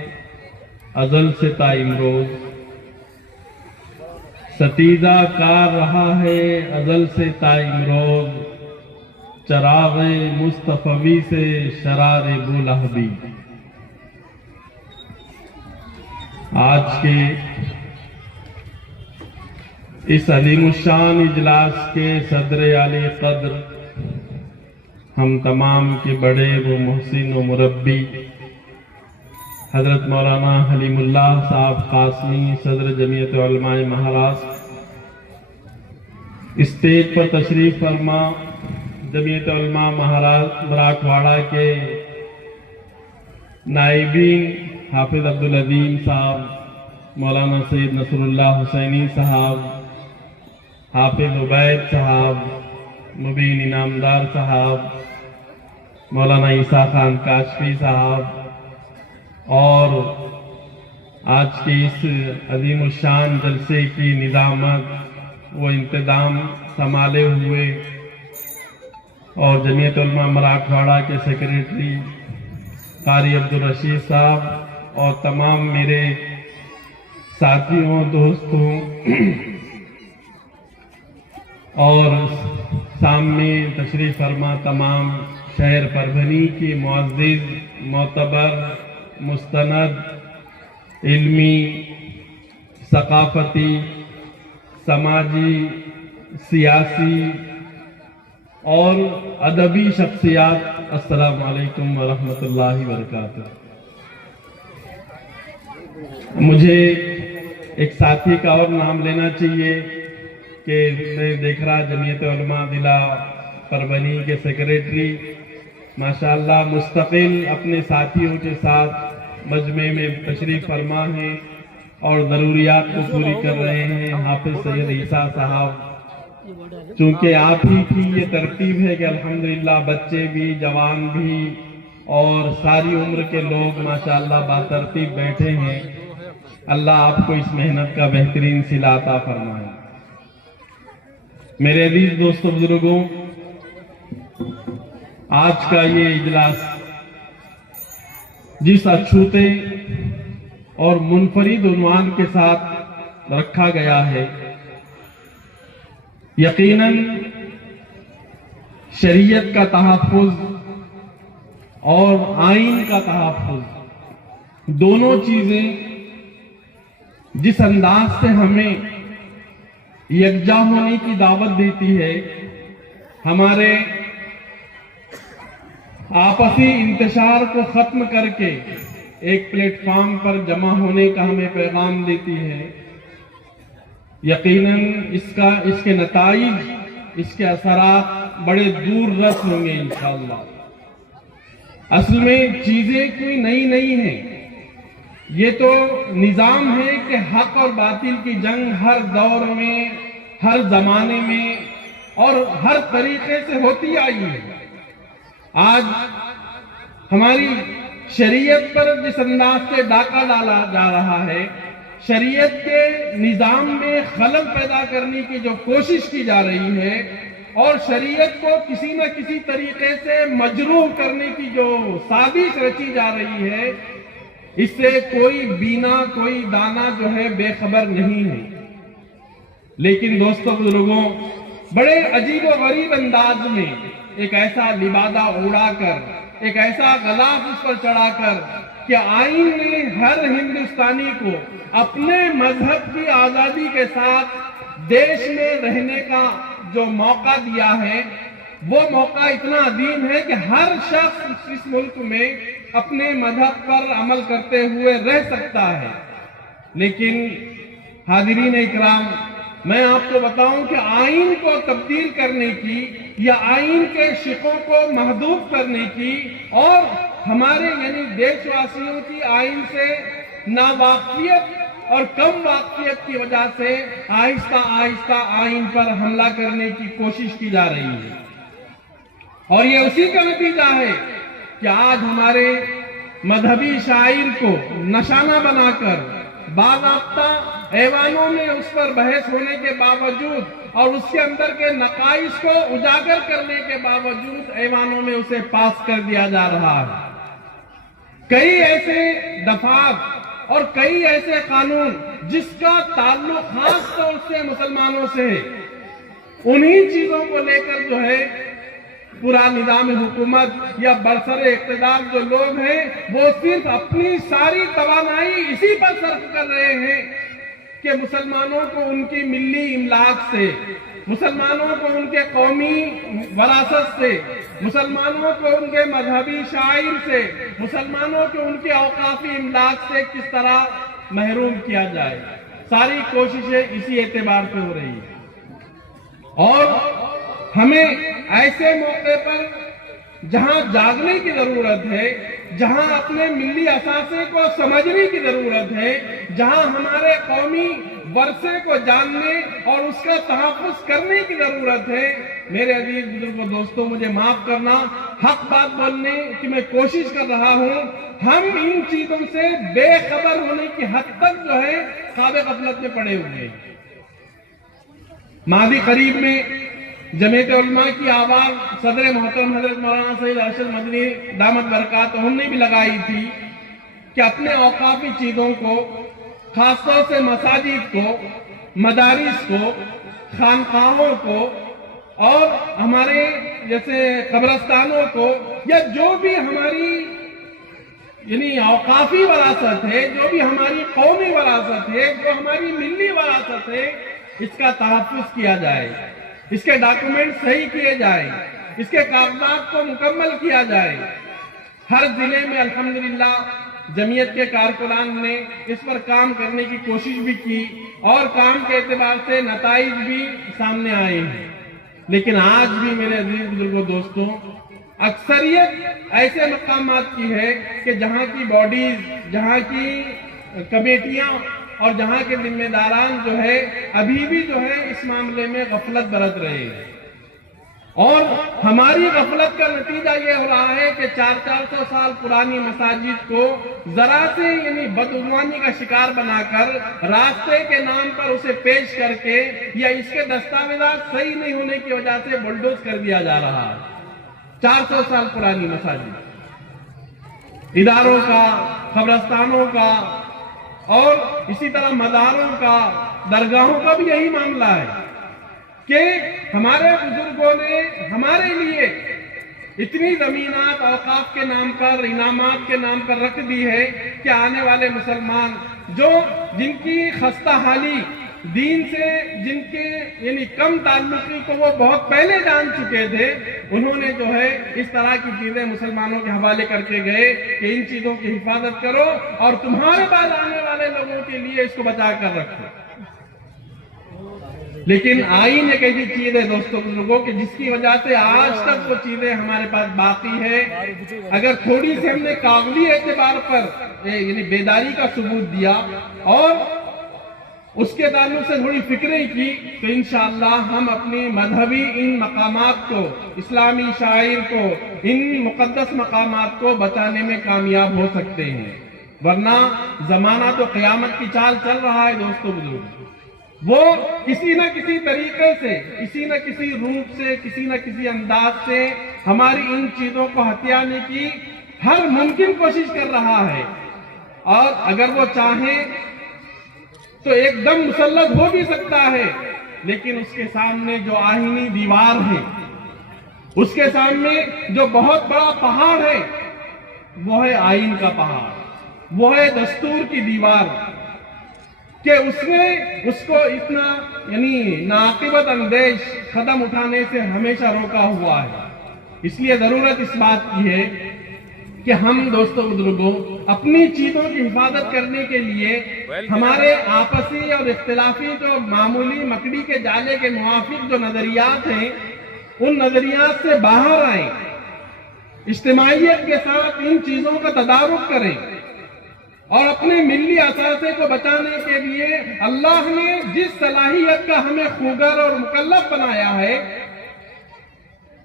ازل سے تا امروز، ستیزہ کار رہا ہے ازل سے تا امروز، چراغ مصطفی سے شرار بولہبی۔ آج کے اس عظیم الشان اجلاس کے صدر عالی قدر، ہم تمام کے بڑے و محسن و مربی حضرت مولانا حلیم اللہ صاحب قاسمی، صدر جمعیت علماء مہاراشٹر، اسٹیج پر تشریف فرما جمعیت علماء مراٹھواڑہ کے نائبین حافظ عبدالعظیم صاحب، مولانا سید نصر اللہ حسینی صاحب، حافظ عبید صاحب، مبین انعامدار صاحب، مولانا عیسیٰ خان کاشفی صاحب، اور آج کے اس عظیم الشان جلسے کی نظامت و انتظام سنبھالے ہوئے اور جمعیت علماء مراٹھواڑہ کے سیکریٹری قاری عبدالرشید صاحب اور تمام میرے ساتھیوں، دوستوں اور سامنے تشریف فرما تمام شہر پربھنی کی معزز، معتبر، مستند، علمی، ثقافتی، سماجی، سیاسی اور ادبی شخصیات، السلام علیکم ورحمۃ اللہ وبرکاتہ۔ مجھے ایک ساتھی کا اور نام لینا چاہیے کہ میں دیکھ رہا جمعیت علماء ضلع پربھنی کے سیکریٹری ماشاءاللہ مستقل اپنے ساتھیوں کے ساتھ مجمع میں تشریف فرما ہیں اور ضروریات کو پوری کر رہے ہیں۔ حافظ سید عیسیٰ صاحب، چونکہ آپ ہی کی یہ ترتیب ہے کہ الحمدللہ بچے بھی، جوان بھی اور ساری عمر کے لوگ ماشاءاللہ باترتیب بیٹھے ہیں۔ اللہ آپ کو اس محنت کا بہترین صلہ عطا فرمائے۔ میرے عزیز دوستوں، بزرگوں، آج کا یہ اجلاس جس اچھوتے اور منفرد عنوان کے ساتھ رکھا گیا ہے، یقیناً شریعت کا تحفظ اور آئین کا تحفظ، دونوں چیزیں جس انداز سے ہمیں یکجا ہونے کی دعوت دیتی ہے، ہمارے آپسی انتشار کو ختم کر کے ایک پلیٹ فارم پر جمع ہونے کا ہمیں پیغام دیتی ہے، یقیناً اس کے نتائج، اس کے اثرات بڑے دور رس ہوں گے انشاءاللہ۔ اصل میں چیزیں کوئی نئی نہیں ہیں، یہ تو نظام ہے کہ حق اور باطل کی جنگ ہر دور میں، ہر زمانے میں اور ہر طریقے سے ہوتی آئی ہے۔ آج ہماری شریعت پر جس انداز سے ڈاکہ ڈالا جا رہا ہے، شریعت کے نظام میں خلل پیدا کرنے کی جو کوشش کی جا رہی ہے اور شریعت کو کسی نہ کسی طریقے سے مجروح کرنے کی جو سازش رچی جا رہی ہے، اس سے کوئی بینا، کوئی دانا جو ہے بے خبر نہیں ہے۔ لیکن دوستوں، بزرگوں، بڑے عجیب و غریب انداز میں ایک ایسا لبادہ اڑا کر، ایک ایسا غلاف اس پر چڑھا کر کہ آئین نے ہر ہندوستانی کو اپنے مذہب کی آزادی کے ساتھ دیش میں رہنے کا جو موقع دیا ہے، وہ موقع اتنا عظیم ہے کہ ہر شخص اس ملک میں اپنے مذہب پر عمل کرتے ہوئے رہ سکتا ہے۔ لیکن حاضرین اکرام، میں آپ کو بتاؤں کہ آئین کو تبدیل کرنے کی یا آئین کے شقوں کو محدود کرنے کی اور ہمارے یعنی دیش واسیوں کی آئین سے ناواقفیت اور کم واقفیت کی وجہ سے آہستہ آہستہ آئین پر حملہ کرنے کی کوشش کی جا رہی ہے، اور یہ اسی کا نتیجہ ہے کہ آج ہمارے مذہبی شاعر کو نشانہ بنا کر باضابطہ ایوانوں میں اس پر بحث ہونے کے باوجود اور اس کے اندر کے نقائص کو اجاگر کرنے کے باوجود ایوانوں میں اسے پاس کر دیا جا رہا ہے۔ کئی ایسے دفعات اور کئی ایسے قانون جس کا تعلق خاص طور سے مسلمانوں سے ہے، انہی چیزوں کو لے کر جو ہے پورا نظام حکومت یا برسر اقتدار جو لوگ ہیں وہ صرف اپنی ساری توانائی اسی پر صرف کر رہے ہیں کہ مسلمانوں کو ان کی ملی املاک سے، مسلمانوں کو ان کے قومی وراثت سے، مسلمانوں کو ان کے مذہبی شعائر سے، مسلمانوں کو ان کے اوقافی املاک سے کس طرح محروم کیا جائے۔ ساری کوششیں اسی اعتبار سے ہو رہی ہیں، اور ہمیں ایسے موقع پر جہاں جاگنے کی ضرورت ہے جہاں اپنے ملی اثاثے کو سمجھنے کی ضرورت ہے، جہاں ہمارے قومی ورثے کو جاننے اور اس کا تحفظ کرنے کی ضرورت ہے، میرے عزیز بزرگوں دوستوں مجھے معاف کرنا، حق بات بولنے کی میں کوشش کر رہا ہوں، ہم ان چیزوں سے بے خبر ہونے کی حد تک جو ہے خواب غفلت میں پڑے ہوئے ہیں۔ ماضی قریب میں جمعیت علماء کی آواز صدر محترم حضرت مولانا سید ارشد مدنی دامت برکاتہم نے بھی لگائی تھی کہ اپنے اوقافی چیزوں کو، خاص طور سے مساجد کو، مدارس کو، خانقاہوں کو اور ہمارے جیسے قبرستانوں کو، یا جو بھی ہماری یعنی اوقافی وراثت ہے، جو بھی ہماری قومی وراثت ہے، جو ہماری ملی وراثت ہے، اس کا تحفظ کیا جائے، اس کے ڈاکومنٹ صحیح کیے جائیں، اس کے کاغذات کو مکمل کیا جائے۔ ہر ضلع میں الحمدللہ جمعیت کے کارکنان نے اس پر کام کرنے کی کوشش بھی کی اور کام کے اعتبار سے نتائج بھی سامنے آئے ہیں، لیکن آج بھی میرے عزیز بزرگوں دوستوں اکثریت ایسے مقامات کی ہے کہ جہاں کی باڈیز، جہاں کی کمیٹیاں اور جہاں کے ذمہ داران جو ہے ابھی بھی جو ہے اس معاملے میں غفلت برت رہے ہیں، اور ہماری غفلت کا نتیجہ یہ ہو رہا ہے کہ 400 سال پرانی مساجد کو ذرا سے یعنی بدعنوانی کا شکار بنا کر راستے کے نام پر اسے پیش کر کے یا اس کے دستاویزات صحیح نہیں ہونے کی وجہ سے بلڈوز کر دیا جا رہا ہے۔ 400 سال پرانی مساجد، اداروں کا، قبرستانوں کا اور اسی طرح مزاروں کا، درگاہوں کا بھی یہی معاملہ ہے کہ ہمارے بزرگوں نے ہمارے لیے اتنی زمینات اوقاف کے نام پر، انعامات کے نام پر رکھ دی ہے کہ آنے والے مسلمان جن کی خستہ حالی دین سے، جن کے یعنی کم تعلقی کو وہ بہت پہلے جان چکے تھے، انہوں نے جو ہے اس طرح کی چیزیں مسلمانوں کے حوالے کر کے گئے کہ ان چیزوں کی حفاظت کرو اور تمہارے بعد آنے والے لوگوں کے لیے اس کو بچا کر رکھو۔ لیکن آئین ایک ایسی چیز ہے دوستوں بزرگوں کہ جس کی وجہ سے آج تک وہ چیزیں ہمارے پاس باقی ہے۔ اگر تھوڑی سی ہم نے کاغذی اعتبار پر یعنی بیداری کا ثبوت دیا اور اس کے تعلق سے تھوڑی فکریں کی تو انشاءاللہ ہم اپنی مذہبی ان مقامات کو، اسلامی شاعر کو، ان مقدس مقامات کو بچانے میں کامیاب ہو سکتے ہیں، ورنہ زمانہ تو قیامت کی چال چل رہا ہے دوستو بزرگ۔ وہ کسی نہ کسی طریقے سے، کسی نہ کسی روپ سے، کسی نہ کسی انداز سے ہماری ان چیزوں کو ہتھیانے کی ہر ممکن کوشش کر رہا ہے، اور اگر وہ چاہیں تو ایک دم مسلط ہو بھی سکتا ہے، لیکن اس کے سامنے جو آئینی دیوار ہے، اس کے سامنے جو بہت بڑا پہاڑ ہے، وہ ہے آئین کا پہاڑ، وہ ہے دستور کی دیوار، کہ اس نے اس کو اتنا یعنی ناقبت اندیش قدم اٹھانے سے ہمیشہ روکا ہوا ہے۔ اس لیے ضرورت اس بات کی ہے کہ ہم دوستوں بزرگوں اپنی چیزوں کی حفاظت کرنے کے لیے ہمارے آپسی اور اختلافی جو معمولی مکڑی کے جالے کے موافق جو نظریات ہیں، ان نظریات سے باہر آئیں، اجتماعیت کے ساتھ ان چیزوں کا تدارک کریں، اور اپنے ملی اثاثے کو بچانے کے لیے اللہ نے جس صلاحیت کا ہمیں خوگر اور مکلف بنایا ہے،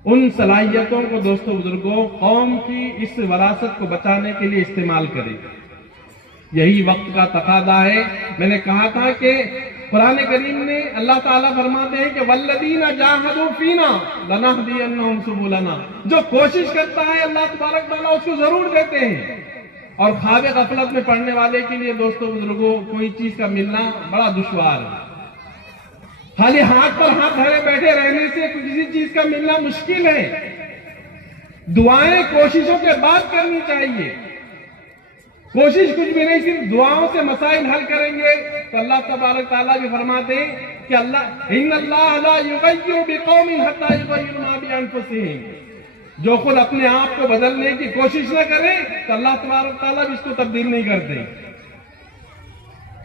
ان صلاحیتوں کو دوستو بزرگوں قوم کی اس وراثت کو بچانے کے لیے استعمال کریں۔ یہی وقت کا تقاضا ہے۔ میں نے کہا تھا کہ قرآن کریم نے اللہ تعالیٰ فرماتے ہیں کہ وَالَّذِينَ جَاهَدُوا فِينَا لَنَهْدِيَنَّهُمْ سُبُلَنَا، جو کوشش کرتا ہے اللہ تبارک تعالیٰ اس کو ضرور دیتے ہیں۔ اور خواب غفلت میں پڑنے والے کے لیے دوستو بزرگوں کوئی چیز کا ملنا بڑا دشوار ہے۔ خالی ہاتھ پر ہاتھ دھرے بیٹھے رہنے سے کسی چیز کا ملنا مشکل ہے۔ دعائیں کوششوں کے بعد کرنی چاہیے۔ کوشش کچھ بھی نہیں، صرف دعاؤں سے مسائل حل کریں گے تو اللہ تبارک تعالیٰ بھی فرماتے ہیں کہ ان اللہ لا یغیر بقوم حتی یغیروا ما بانفسہم، جو خود اپنے آپ کو بدلنے کی کوشش نہ کرے تو اللہ تبارک تعالیٰ بھی اس کو تبدیل نہیں کرتے۔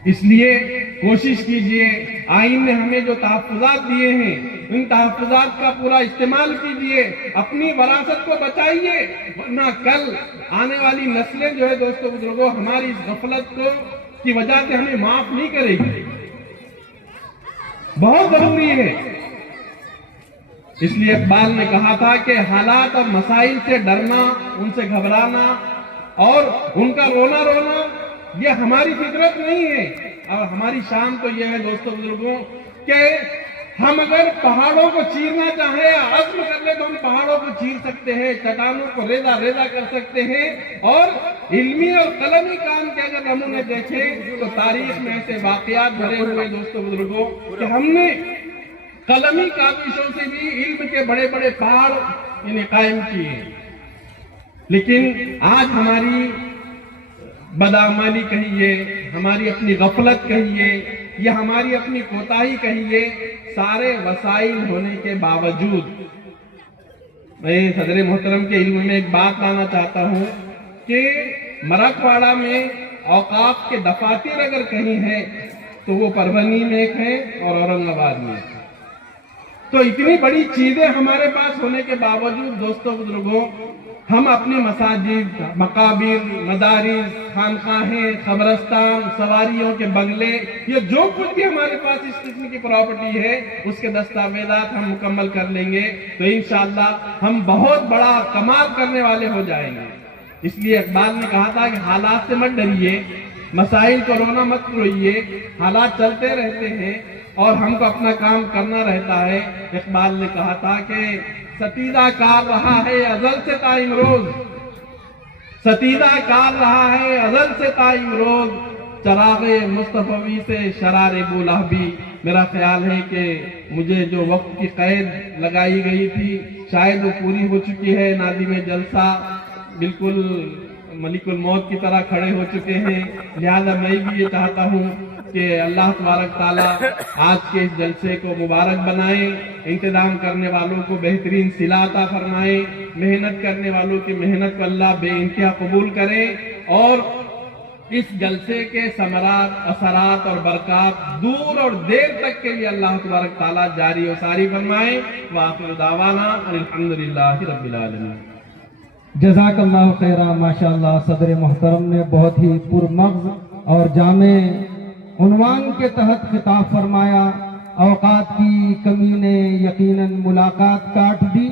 اس لیے کوشش کیجئے، آئین نے ہمیں جو تحفظات دیے ہیں ان تحفظات کا پورا استعمال کیجئے، اپنی وراثت کو بچائیے، ورنہ کل آنے والی نسلیں جو ہے دوستو بزرگوں ہماری اس غفلت کی وجہ سے ہمیں معاف نہیں کرے گی۔ بہت ضروری ہے، اس لیے اقبال نے کہا تھا کہ حالات اور مسائل سے ڈرنا، ان سے گھبرانا اور ان کا رونا یہ ہماری فطرت نہیں ہے۔ اور ہماری شان تو یہ ہے دوستو بزرگوں کہ ہم اگر پہاڑوں کو چیرنا چاہیں، عزم کر لیں تو ہم پہاڑوں کو چیر سکتے ہیں، چٹانوں کو ریزہ ریزہ کر سکتے ہیں، اور علمی اور قلمی کام کے اگر نمونے دیکھیں تو تاریخ میں ایسے واقعات بھرے ہوئے دوستو بزرگوں کہ ہم نے قلمی کاوشوں سے بھی علم کے بڑے بڑے پہاڑ انہیں قائم کیے ہیں۔ لیکن آج ہماری بدعملی کہیے، ہماری اپنی غفلت کہیے یا ہماری اپنی کوتاہی کہیے، سارے وسائل ہونے کے باوجود میں صدر محترم کے علم میں ایک بات لانا چاہتا ہوں کہ مراٹھواڑہ میں اوقاف کے دفاتر اگر کہیں ہیں تو وہ پربھنی میں ایک ہیں اور اورنگ آباد میں ایک ہیں۔ تو اتنی بڑی چیزیں ہمارے پاس ہونے کے باوجود دوستو بزرگوں ہم اپنی مساجد، مقابر، مدارس، خانقاہیں، قبرستان، سواریوں کے بنگلے، یہ جو کچھ بھی ہمارے پاس اس قسم کی پراپرٹی ہے اس کے دستاویزات ہم مکمل کر لیں گے تو انشاءاللہ ہم بہت بڑا کمال کرنے والے ہو جائیں گے۔ اس لیے اقبال نے کہا تھا کہ حالات سے مت ڈریے، مسائل کو رونا مت روئیے، حالات چلتے رہتے ہیں اور ہم کو اپنا کام کرنا رہتا ہے۔ اقبال نے کہا تھا کہ ستیدہ کار رہا ہے ازل سے تا امروز، ستیدہ کار رہا ہے ازل سے تا امروز، چراغ مصطفی سے شرار بولہبی۔ میرا خیال ہے کہ مجھے جو وقت کی قید لگائی گئی تھی شاید وہ پوری ہو چکی ہے۔ نادم جلسہ بالکل ملک الموت کی طرح کھڑے ہو چکے ہیں، لہذا میں بھی یہ چاہتا ہوں کہ اللہ تبارک تعالیٰ آج کے اس جلسے کو مبارک بنائیں، انتظام کرنے والوں کو بہترین صلہ عطا فرمائیں، محنت کرنے والوں کی محنت کو اللہ بے انتہا قبول کریں اور اس جلسے کے ثمرات، اثرات اور برکات دور اور دیر تک کے لیے اللہ تبارک تعالیٰ جاری و ساری فرمائیں۔ وآخر دعوانا الحمدللہ رب العالمین۔ جزاک اللہ خیرہ۔ ماشاءاللہ صدر محترم نے بہت ہی پرمغز اور جامع عنوان کے تحت خطاب فرمایا۔ اوقات کی کمی نے یقیناً ملاقات کاٹ دی۔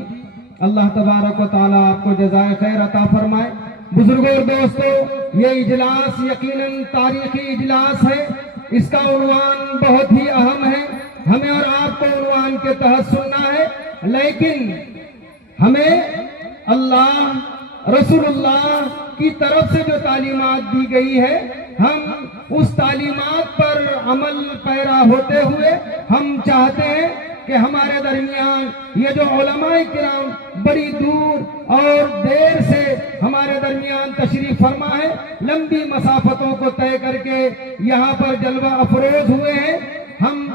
اللہ تبارک و تعالیٰ آپ کو جزائے خیر عطا فرمائے۔ بزرگوں اور دوستو، یہ اجلاس یقیناً تاریخی اجلاس ہے، اس کا عنوان بہت ہی اہم ہے، ہمیں اور آپ کو عنوان کے تحت سننا ہے، لیکن ہمیں اللہ رسول اللہ کی طرف سے جو تعلیمات دی گئی ہے ہم اس تعلیمات پر عمل پیرا ہوتے ہوئے ہم چاہتے ہیں کہ ہمارے درمیان یہ جو علماء کرام بڑی دور اور دیر سے ہمارے درمیان تشریف فرما ہے، لمبی مسافتوں کو طے کر کے یہاں پر جلوہ افروز ہوئے ہیں، ہم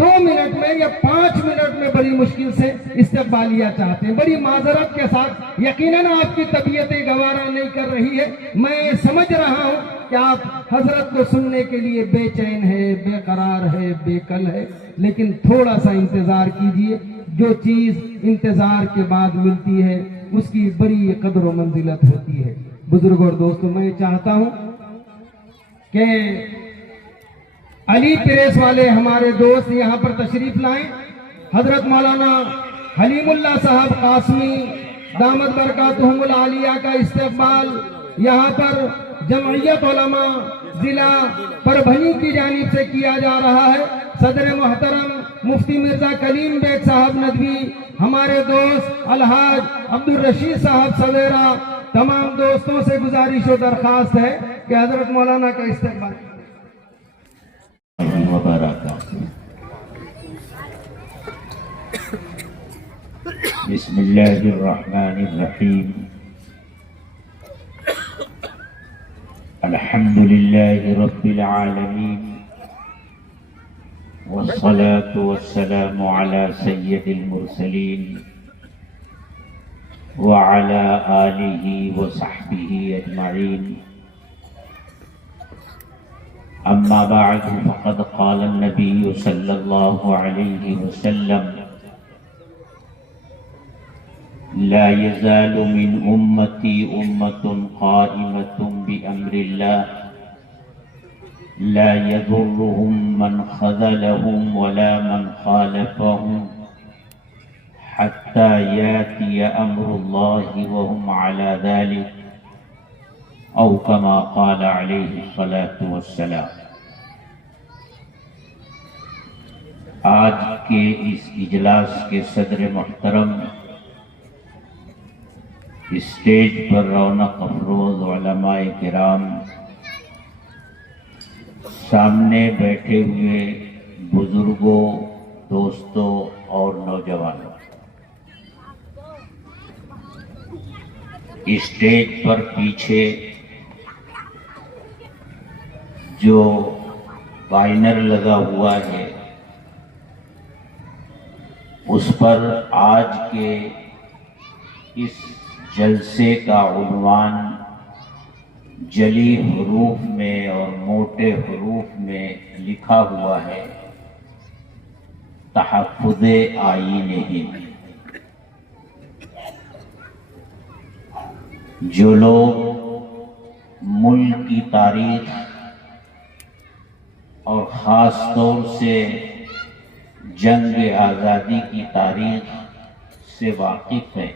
2 منٹ میں یا 5 منٹ میں بڑی مشکل سے استقبالیہ چاہتے ہیں، بڑی معذرت کے ساتھ۔ یقیناً آپ کی طبیعتیں گوارا نہیں کر رہی ہے، میں سمجھ رہا ہوں کہ آپ حضرت کو سننے کے لیے بے چین ہے، بے قرار ہے، بے کل ہے، لیکن تھوڑا سا انتظار کیجئے۔ جو چیز انتظار کے بعد ملتی ہے اس کی بڑی قدر و منزلت ہوتی ہے۔ بزرگوں اور دوستوں، میں چاہتا ہوں کہ علی پریس والے ہمارے دوست یہاں پر تشریف لائیں۔ حضرت مولانا حلیم اللہ صاحب قاسمی دامت برکاتہم العالیہ کا استقبال یہاں پر جمعیت علماء ضلع پربھنی کی جانب سے کیا جا رہا ہے۔ صدر محترم مفتی مرزا کلیم بیگ صاحب ندوی، ہمارے دوست الحاج عبدالرشید صاحب سویرا، تمام دوستوں سے گزارش و درخواست ہے کہ حضرت مولانا کا استقبال۔ بسم اللہ الرحمن الرحیم، الحمد للہ رب العالمین، والصلاة والسلام على سید المرسلین وعلى آلہ وصحبہ اجمعین۔ أما بعد فقد قال النبي صلى الله عليه وسلم لا يزال من أمتي أمة قائمة بأمر الله لا يضرهم من خذلهم ولا من خالفهم حتى يأتي أمر الله وهم على ذلك أو كما قال عليه الصلاة والسلام۔ آج کے اس اجلاس کے صدر محترم، اسٹیج پر رونق افروز علماء کرام، سامنے بیٹھے ہوئے بزرگوں، دوستوں اور نوجوانوں، اسٹیج پر پیچھے جو بینر لگا ہوا ہے اس پر آج کے اس جلسے کا عنوان جلی حروف میں اور موٹے حروف میں لکھا ہوا ہے تحفظ آئین ہند۔ جو لوگ ملک کی تاریخ اور خاص طور سے جنگ آزادی کی تاریخ سے واقف ہیں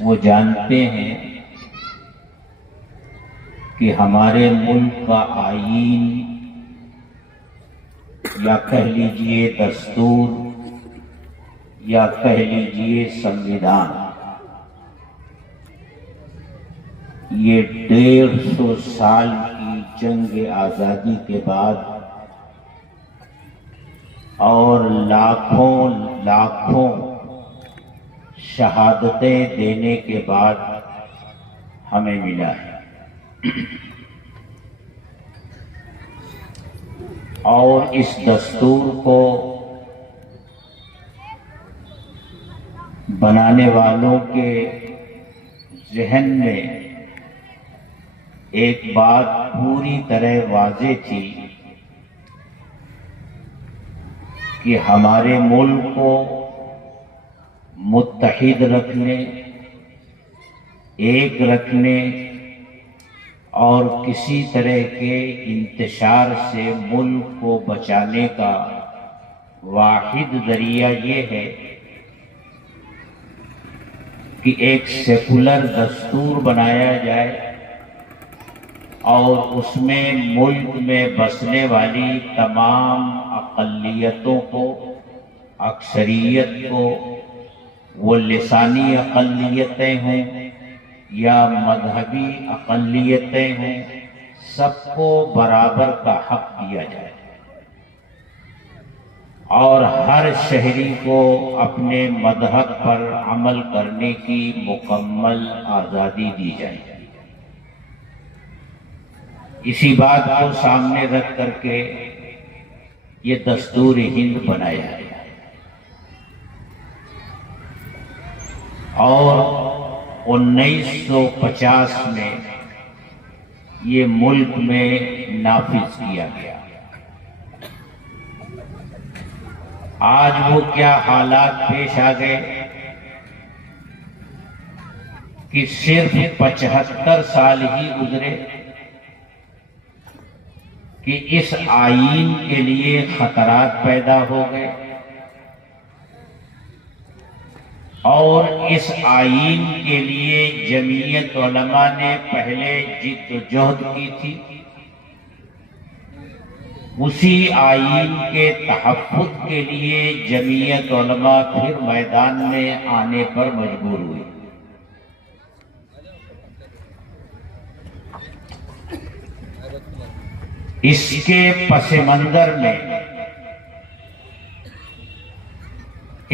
وہ جانتے ہیں کہ ہمارے ملک کا آئین یا کہہ لیجئے دستور یا کہہ لیجئے سنویدھان، یہ 150 سال کی جنگ آزادی کے بعد اور لاکھوں شہادتیں دینے کے بعد ہمیں ملا ہے، اور اس دستور کو بنانے والوں کے ذہن میں ایک بات پوری طرح واضح تھی کہ ہمارے ملک کو متحد رکھنے، ایک رکھنے اور کسی طرح کے انتشار سے ملک کو بچانے کا واحد ذریعہ یہ ہے کہ ایک سیکولر دستور بنایا جائے اور اس میں ملک میں بسنے والی تمام اقلیتوں کو، اکثریت کو، وہ لسانی اقلیتیں ہوں یا مذہبی اقلیتیں ہوں، سب کو برابر کا حق دیا جائے اور ہر شہری کو اپنے مذہب پر عمل کرنے کی مکمل آزادی دی جائے۔ اسی بات کو سامنے رکھ کر کے یہ دستور ہند بنایا ہے، اور 1950 میں یہ ملک میں نافذ کیا گیا۔ آج وہ کیا حالات پیش آ گئے کہ صرف 75 سال ہی گزرے کہ اس آئین کے لیے خطرات پیدا ہو گئے، اور اس آئین کے لیے جمعیت علماء نے پہلے جد و جہد کی تھی، اسی آئین کے تحفظ کے لیے جمعیت علماء پھر میدان میں آنے پر مجبور ہوئی۔ اس کے پس منظر میں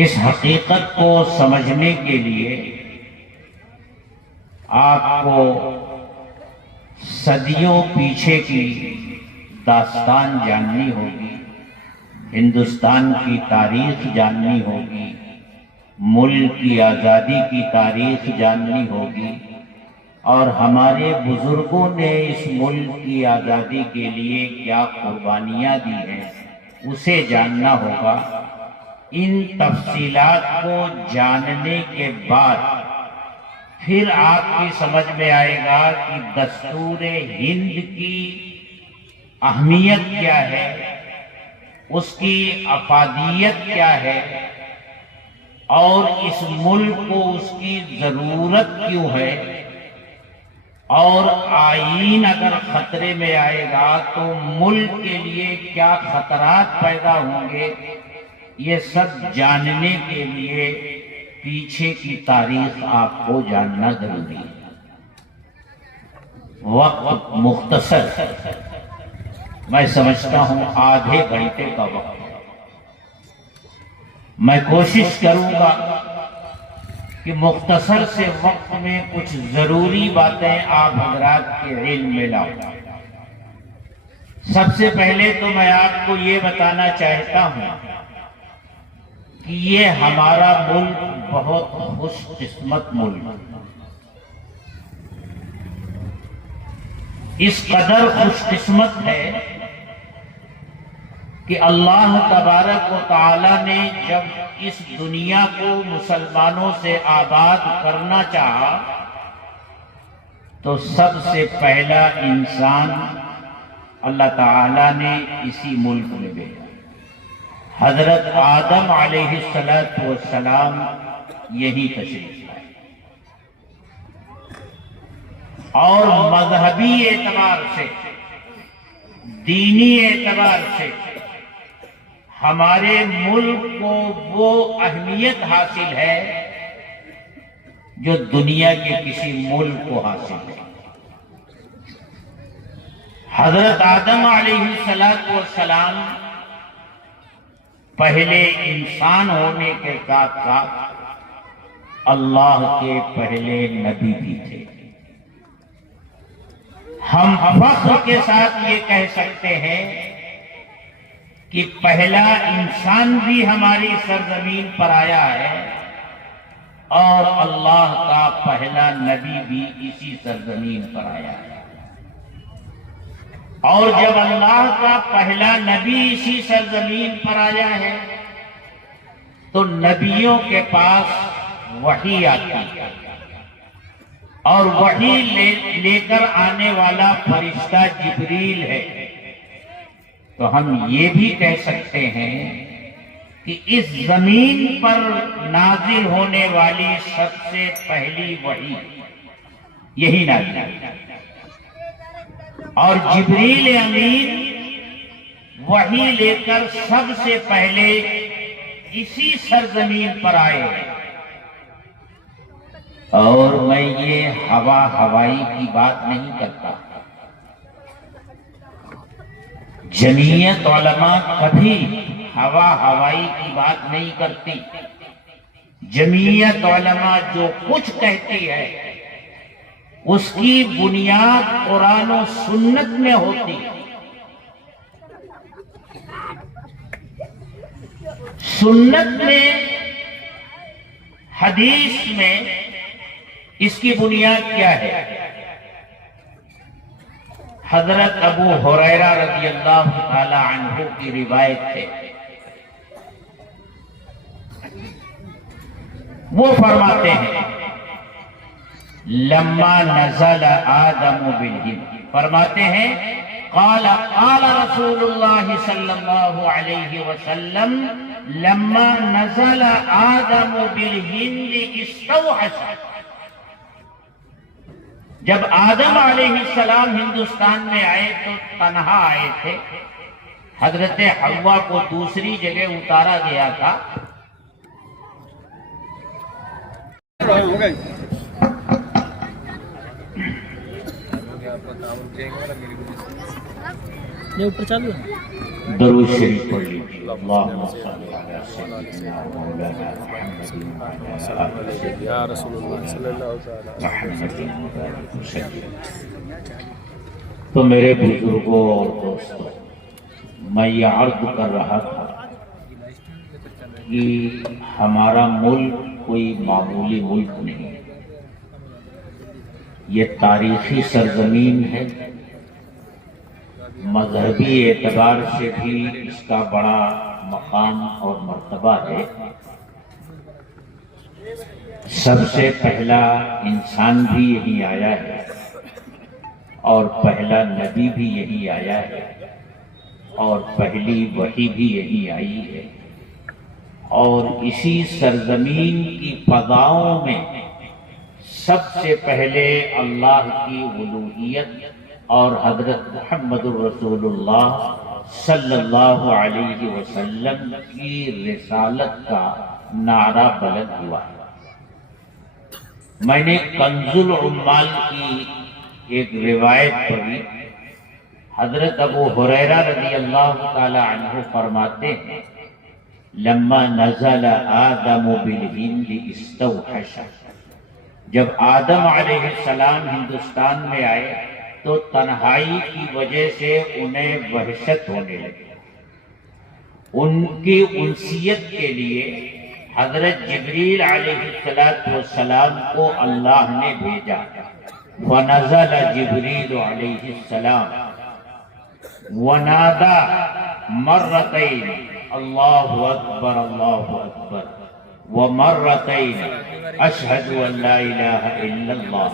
اس حقیقت کو سمجھنے کے لیے آپ کو صدیوں پیچھے کی داستان جاننی ہوگی، ہندوستان کی تاریخ جاننی ہوگی، ملک کی آزادی کی تاریخ جاننی ہوگی، اور ہمارے بزرگوں نے اس ملک کی آزادی کے لیے کیا قربانیاں دی ہیں اسے جاننا ہوگا۔ ان تفصیلات کو جاننے کے بعد پھر آپ کی سمجھ میں آئے گا کہ دستور ہند کی اہمیت کیا ہے، اس کی افادیت کیا ہے، اور اس ملک کو اس کی ضرورت کیوں ہے، اور آئین اگر خطرے میں آئے گا تو ملک کے لیے کیا خطرات پیدا ہوں گے۔ یہ سب جاننے کے لیے پیچھے کی تاریخ آپ کو جاننا ضروری ہے۔ وقت مختصر، میں سمجھتا ہوں آدھے گھنٹے کا وقت ہے۔ میں کوشش کروں گا کہ مختصر سے وقت میں کچھ ضروری باتیں آپ حضرات کے علم میں لاؤں۔ سب سے پہلے تو میں آپ کو یہ بتانا چاہتا ہوں کہ یہ ہمارا ملک بہت خوش قسمت ملک ہے۔ اس قدر خوش قسمت ہے کہ اللہ تبارک و تعالی نے جب اس دنیا کو مسلمانوں سے آباد کرنا چاہا تو سب سے پہلا انسان اللہ تعالی نے اسی ملک میں بھیجا۔ حضرت آدم علیہ السلام یہی تشریف لائے، اور مذہبی اعتبار سے، دینی اعتبار سے ہمارے ملک کو وہ اہمیت حاصل ہے جو دنیا کے کسی ملک کو حاصل ہے۔ حضرت آدم علیہ السلام پہلے انسان ہونے کے ساتھ ساتھ اللہ کے پہلے نبی بھی تھے۔ ہم فخر کے ساتھ یہ کہہ سکتے ہیں کہ پہلا انسان بھی ہماری سرزمین پر آیا ہے، اور اللہ کا پہلا نبی بھی اسی سرزمین پر آیا ہے۔ اور جب اللہ کا پہلا نبی اسی سرزمین پر آیا ہے تو نبیوں کے پاس وحی آتی ہے، اور وحی لے کر آنے والا فرشتہ جبریل ہے۔ تو ہم یہ بھی کہہ سکتے ہیں کہ اس زمین پر نازل ہونے والی سب سے پہلی وحی یہی نازل ہوئی، اور جبریل امین وحی لے کر سب سے پہلے اسی سرزمین پر آئے۔ اور میں یہ ہوائی کی بات نہیں کرتا، جمعیت علماء کبھی ہوائی کی بات نہیں کرتی۔ جمعیت علماء جو کچھ کہتی ہے اس کی بنیاد قرآن و سنت میں ہوتی ہے۔ سنت میں، حدیث میں اس کی بنیاد کیا ہے؟ حضرت ابو ہریرہ رضی اللہ تعالی عنہ کی روایت ہے، وہ فرماتے ہیں لما نزل آدم بالہند، فرماتے ہیں قال رسول اللہ صلی اللہ علیہ وسلم لما نزل آدم بالہند استوحش، جب آدم علیہ السلام ہندوستان میں آئے تو تنہا آئے تھے، حضرت حوا کو دوسری جگہ اتارا گیا تھا۔ درود شریف پڑھ لیجیے۔ اللہم صلی علی سیدنا مولانا محمد یا رسول اللہ صلی اللہ علیہ وسلم۔ تو میرے بزرگوں اور دوستوں، میں یہ عرض کر رہا تھا کہ ہمارا ملک کوئی معمولی ملک نہیں، یہ تاریخی سرزمین ہے، مذہبی اعتبار سے بھی اس کا بڑا مقام اور مرتبہ ہے۔ سب سے پہلا انسان بھی یہی آیا ہے اور پہلا نبی بھی یہی آیا ہے اور پہلی وحی بھی یہی آئی ہے، اور اسی سرزمین کی فضاؤں میں سب سے پہلے اللہ کی الوہیت اور حضرت محمد الرسول اللہ صلی اللہ علیہ وسلم کی رسالت کا نعرہ بلند ہوا ہے۔ میں نے کنز العمال کی ایک روایت پڑھی، حضرت ابو ہریرہ رضی اللہ تعالی عنہ فرماتے ہیں لما نزل آدم بالہند استوحش، جب آدم علیہ السلام ہندوستان میں آئے تو تنہائی کی وجہ سے انہیں وحشت ہونے لگی۔ ان کی انسیت کے لیے حضرت جبریل علیہ السلام کو اللہ نے بھیجا، فنزل جبریل علیہ السلام ونادى مرتين اللہ اکبر ومرتين اشہد ان لا الہ الا اللہ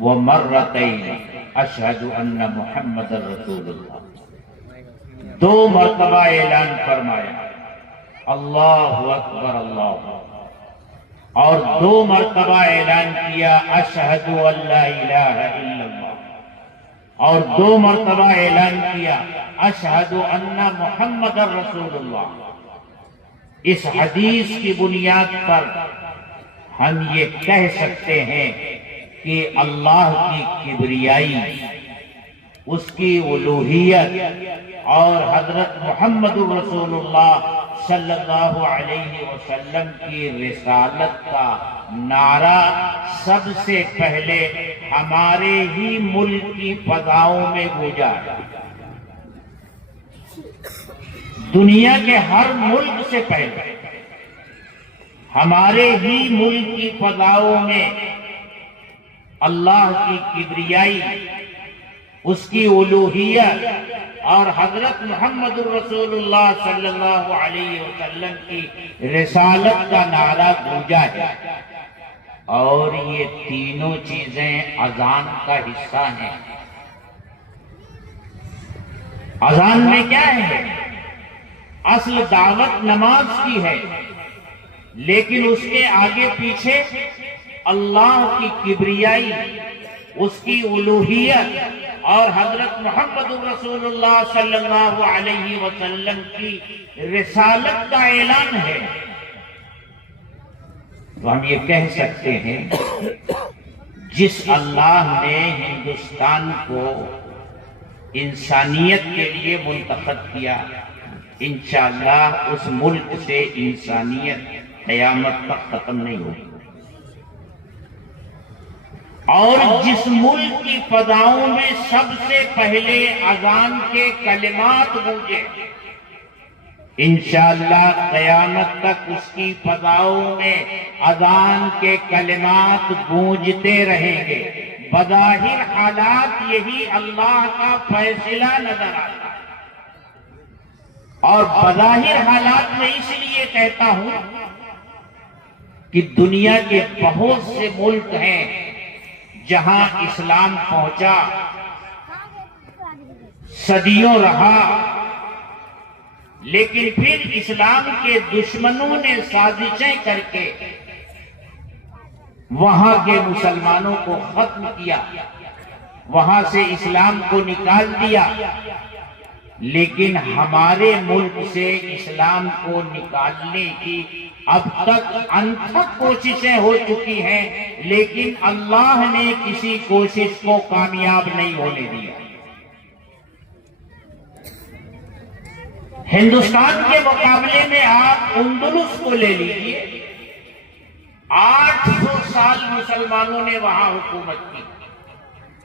ومرتين اشہد ان محمد رسول اللہ، 2 مرتبہ اعلان فرمایا اللہ اکبر، اور 2 مرتبہ اعلان کیا اشہد ان لا الہ الا اللہ، اور 2 مرتبہ اعلان کیا اشہد ان محمد رسول اللہ۔ اس حدیث کی بنیاد پر ہم یہ کہہ سکتے ہیں کہ اللہ کی کبریائی، اس کی الوہیت اور حضرت محمد رسول اللہ صلی اللہ علیہ وسلم کی رسالت کا نعرہ سب سے پہلے ہمارے ہی ملک کی فضاؤں میں گونجا ہے۔ دنیا کے ہر ملک سے پہلے ہمارے ہی ملک کی فضاؤں میں اللہ کی کبریائی، اس کی الوہیت اور حضرت محمد الرسول اللہ صلی اللہ علیہ وسلم کی رسالت کا نعرہ گونجا ہے، اور یہ تینوں چیزیں اذان کا حصہ ہیں۔ اذان میں کیا ہے؟ اصل دعوت نماز کی ہے، لیکن اس کے آگے پیچھے اللہ کی کبریائی، اس کی الوہیت اور حضرت محمد الرسول اللہ صلی اللہ علیہ وسلم کی رسالت کا اعلان ہے۔ تو ہم یہ کہہ سکتے ہیں جس اللہ نے ہندوستان کو انسانیت کے لیے منتخب کیا، انشاءاللہ اس ملک سے انسانیت قیامت تک ختم نہیں ہوگی، اور جس ملک کی فضاؤں میں سب سے پہلے اذان کے کلمات گونجے، انشاءاللہ قیامت تک اس کی فضاؤں میں اذان کے کلمات گونجتے رہیں گے۔ بظاہر حالات یہی اللہ کا فیصلہ نظر آتا ہے، اور بظاہر حالات میں اس لیے کہتا ہوں کہ دنیا کے بہت سے ملک ہیں جہاں اسلام پہنچا، صدیوں رہا، لیکن پھر اسلام کے دشمنوں نے سازشیں کر کے وہاں کے مسلمانوں کو ختم کیا، وہاں سے اسلام کو نکال دیا۔ لیکن ہمارے ملک سے اسلام کو نکالنے کی اب تک انتھک کوششیں ہو چکی ہیں، لیکن اللہ نے کسی کوشش کو کامیاب نہیں ہونے دیا۔ ہندوستان کے مقابلے میں آپ اندلس کو لے لیجئے، 800 سال مسلمانوں نے وہاں حکومت کی۔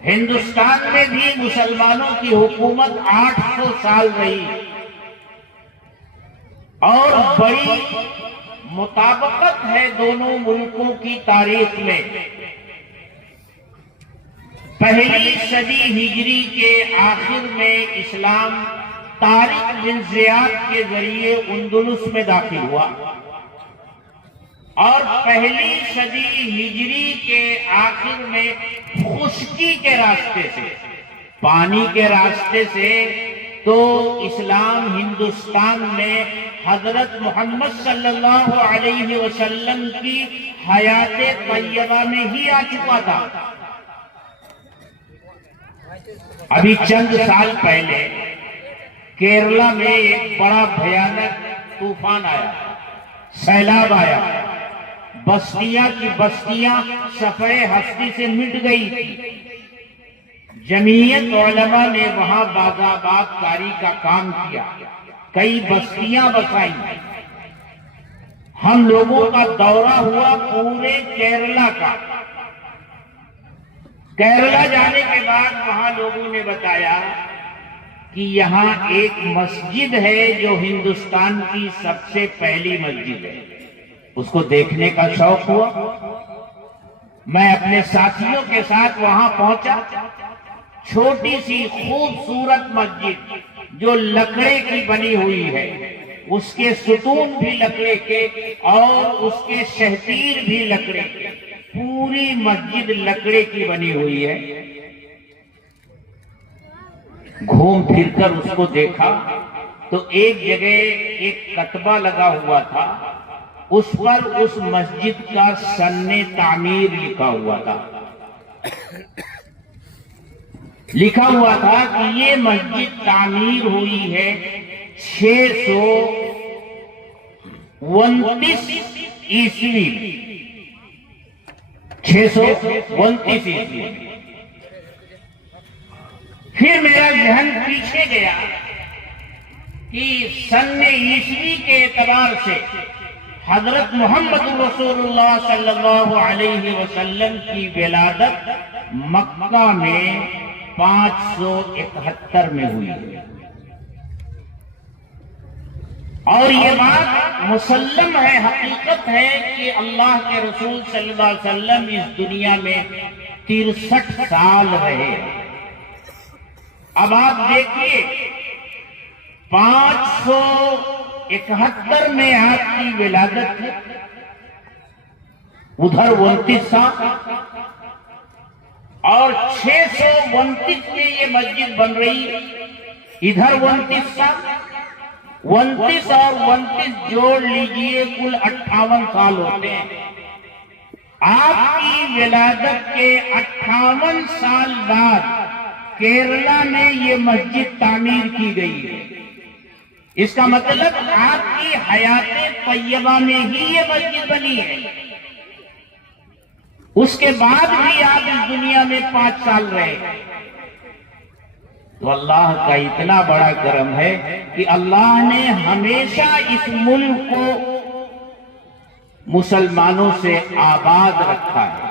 ہندوستان میں بھی مسلمانوں کی حکومت 800 سال رہی، اور بڑی مطابقت ہے دونوں ملکوں کی تاریخ میں۔ پہلی صدی ہجری کے آخر میں اسلام طارق بن زیاد کے ذریعے اندلس میں داخل ہوا، اور پہلی صدی ہجری کے آخر میں خشکی کے راستے سے، پانی کے راستے سے تو اسلام ہندوستان میں حضرت محمد صلی اللہ علیہ وسلم کی حیات طیبہ میں ہی آ چکا تھا۔ ابھی چند سال پہلے کیرلا میں ایک بڑا بھیانک طوفان آیا، سیلاب آیا، بستیاں کی بستیاں صفحہ ہستی سے مٹ گئی تھی۔ جمعیت علماء نے وہاں بازآباد کاری کا کام کیا، کئی بستیاں بسائیں۔ ہم لوگوں کا دورہ ہوا پورے کیرلا کا۔ کیرلا جانے کے بعد وہاں لوگوں نے بتایا کہ یہاں ایک مسجد ہے جو ہندوستان کی سب سے پہلی مسجد ہے۔ اس کو دیکھنے کا شوق ہوا، میں اپنے ساتھیوں کے ساتھ وہاں پہنچا۔ چھوٹی سی خوبصورت مسجد جو لکڑے کی بنی ہوئی ہے، اس کے ستون بھی لکڑے کے اور اس کے شہتیر بھی لکڑے کے، پوری مسجد لکڑے کی بنی ہوئی ہے۔ گھوم پھر کر اس کو دیکھا تو ایک جگہ ایک کتبہ لگا ہوا تھا، اس پر اس مسجد کا سن تعمیر لکھا ہوا تھا۔ لکھا ہوا تھا کہ یہ مسجد تعمیر ہوئی ہے 629 عیسوی، 629 عیسوی۔ پھر میرا ذہن پیچھے گیا کہ سن عیسوی کے اعتبار سے حضرت محمد رسول اللہ صلی اللہ علیہ وسلم کی ولادت مکہ میں 571 میں ہوئی ہے، اور یہ بات مسلم ہے، حقیقت ہے کہ اللہ کے رسول صلی اللہ علیہ وسلم اس دنیا میں 63 سال رہے۔ اب آپ دیکھیے 571 میں آپ کی ولادت ہے، ادھر 29 سال، اور 629 میں یہ مسجد بن رہی ہے، ادھر 29 سال، 29 اور 29 جوڑ لیجئے کل 58 سال ہوتے ہیں۔ آپ کی ولادت کے 58 سال بعد کیرلا میں یہ مسجد تعمیر کی گئی ہے۔ اس کا مطلب آپ کی حیات طیبہ میں ہی یہ مسجد بنی ہے۔ اس کے بعد بھی آپ اس دنیا میں 5 سال رہے، تو اللہ کا اتنا بڑا کرم ہے کہ اللہ نے ہمیشہ اس ملک کو مسلمانوں سے آباد رکھا ہے۔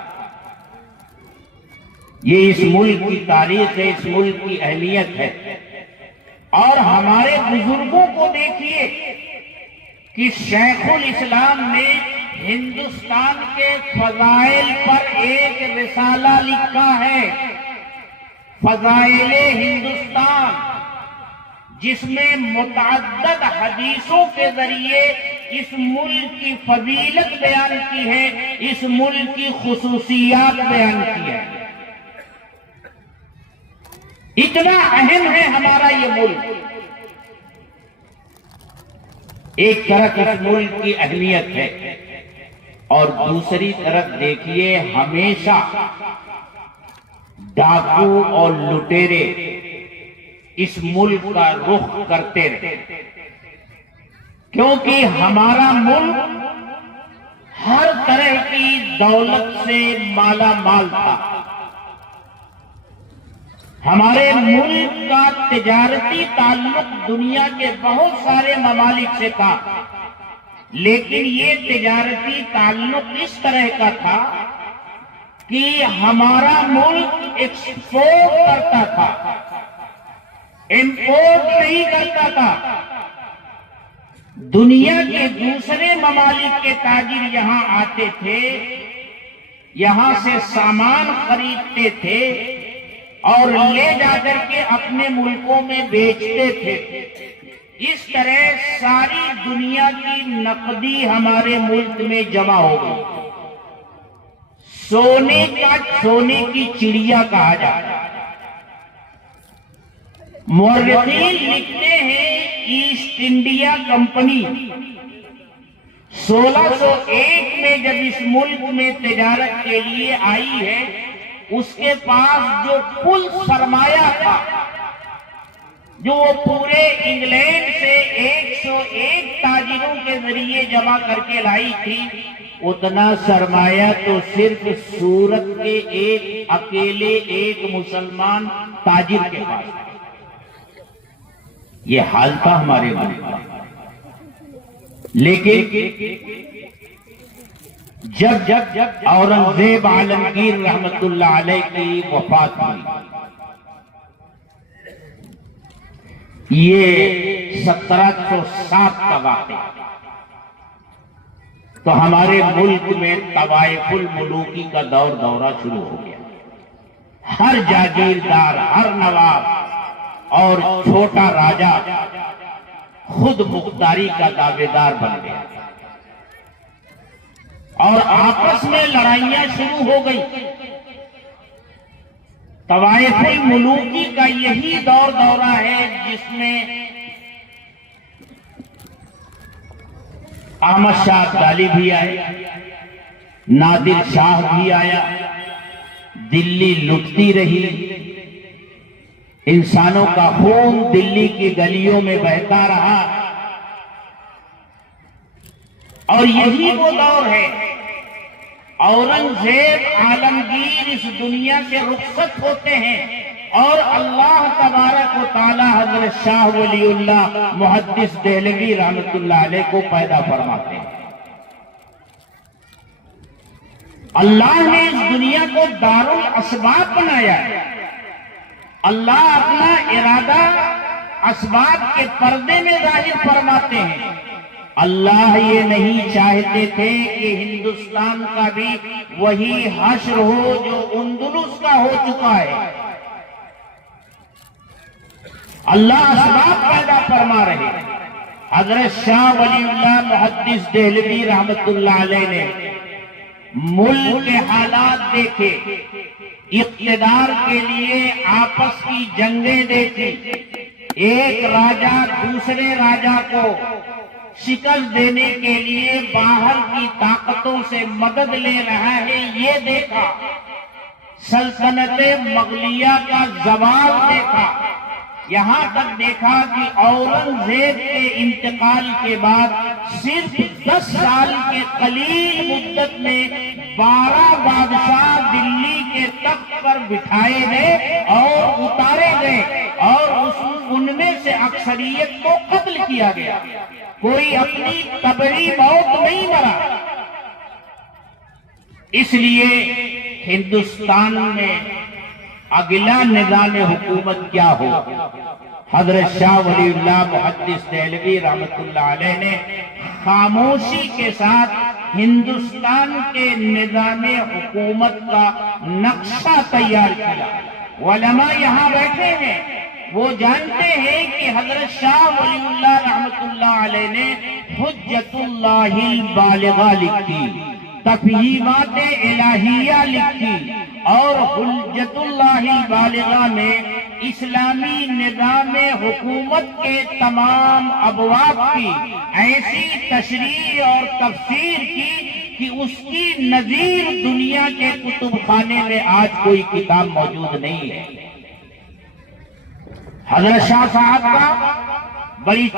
یہ اس ملک کی تاریخ ہے، اس ملک کی اہمیت ہے۔ اور ہمارے بزرگوں کو دیکھیے کہ شیخ الاسلام نے ہندوستان کے فضائل پر ایک رسالہ لکھا ہے، فضائل ہندوستان، جس میں متعدد حدیثوں کے ذریعے اس ملک کی فضیلت بیان کی ہے، اس ملک کی خصوصیات بیان کی ہے۔ اتنا اہم ہے ہمارا یہ ملک۔ ایک طرف اس ملک کی اہمیت ہے، اور دوسری طرف دیکھیے ہمیشہ ڈاکو اور لٹیرے اس ملک کا رخ کرتے رہے، کیونکہ ہمارا ملک ہر طرح کی دولت سے مالا مال تھا۔ ہمارے ملک کا تجارتی تعلق دنیا کے بہت سارے ممالک سے تھا، لیکن یہ تجارتی تعلق اس طرح کا تھا کہ ہمارا ملک ایکسپورٹ کرتا تھا، امپورٹ نہیں کرتا تھا۔ دنیا کے دوسرے ممالک کے تاجر یہاں آتے تھے، یہاں سے سامان خریدتے تھے، اور لے جا کر کے اپنے ملکوں میں بیچتے تھے۔ اس طرح ساری دنیا کی نقدی ہمارے ملک میں جمع ہو گئی۔ سونے کی چڑیا کہا جاتا ہے۔ مورخین لکھتے ہیں ایسٹ انڈیا کمپنی 1601 میں جب اس ملک میں تجارت کے لیے آئی ہے، اس کے پاس جو کل سرمایہ تھا، جو وہ پورے انگلینڈ سے 101 تاجروں کے ذریعے جمع کر کے لائی تھی، اتنا سرمایہ تو صرف سورت کے اکیلے ایک مسلمان تاجر کے پاس تھا۔ یہ حال تھا ہمارے ملک کا۔ لیکن جب اورنگزیب عالمگیر رحمت اللہ علیہ کی وفات ہوئی، یہ 1707 کا واقعہ، تو ہمارے ملک میں طوائف الملوکی کا دورہ شروع ہو گیا۔ ہر جاگیردار، ہر نواب اور چھوٹا راجہ خود مختاری کا دعوے دار بن گیا، اور آپس میں لڑائیاں شروع ہو گئی۔ طوائف الملوکی کا یہی دورہ ہے جس میں احمد شاہ ابدالی بھی آئے، نادر شاہ بھی آیا، دلی لٹتی رہی، انسانوں کا خون دلی کی گلیوں میں بہتا رہا، اور یہی وہ دور ہے۔ اورنگزیب عالمگیر اس دنیا سے رخصت ہوتے ہیں، اور اللہ تبارک و تعالی حضرت شاہ ولی اللہ محدث دہلوی رحمت اللہ علیہ کو پیدا فرماتے ہیں۔ اللہ نے اس دنیا کو دارالاسباب بنایا ہے۔ اللہ اپنا ارادہ اسباب کے پردے میں ظاہر فرماتے ہیں۔ اللہ یہ نہیں چاہتے تھے کہ ہندوستان کا بھی وہی حشر ہو جو اندلس کا ہو چکا ہے۔ اللہ اسباب پیدا فرما رہے ہیں۔ حضرت شاہ ولی اللہ محدث دہلوی رحمت اللہ علیہ نے ملک کے حالات دیکھے، اقتدار کے لیے آپس کی جنگیں دیکھی، ایک راجہ دوسرے راجہ کو شکست دینے کے لیے باہر کی طاقتوں سے مدد لے رہا ہے، یہ دیکھا۔ سلطنت مغلیہ کا زوال دیکھا، یہاں تک دیکھا کہ اورنگزیب کے انتقال کے بعد صرف 10 سال کے قلیل مدت میں 12 بادشاہ دلی کے تخت پر بٹھائے گئے اور اتارے گئے، اور ان میں سے اکثریت کو قتل کیا گیا۔ کوئی اپنی طبعی موت نہیں مرا۔ اس لیے ہندوستان میں اگلا نظام حکومت کیا ہو؟ حضرت شاہ ولی اللہ محدث دہلوی رحمت اللہ علیہ نے خاموشی کے ساتھ ہندوستان کے نظام حکومت کا نقشہ تیار کیا۔ علماء یہاں بیٹھے ہیں، وہ جانتے ہیں کہ حضرت شاہ ولی اللہ رحمت اللہ علیہ نے حجت اللہ البالغہ لکھی، تفہیمات الہیہ لکھی، اور حجت اللہ البالغہ میں اسلامی نظام حکومت کے تمام ابواب کی ایسی تشریح اور تفسیر کی کہ اس کی نظیر دنیا کے کتب خانے میں آج کوئی کتاب موجود نہیں ہے۔ حضرت شاہ صاحب کا بڑی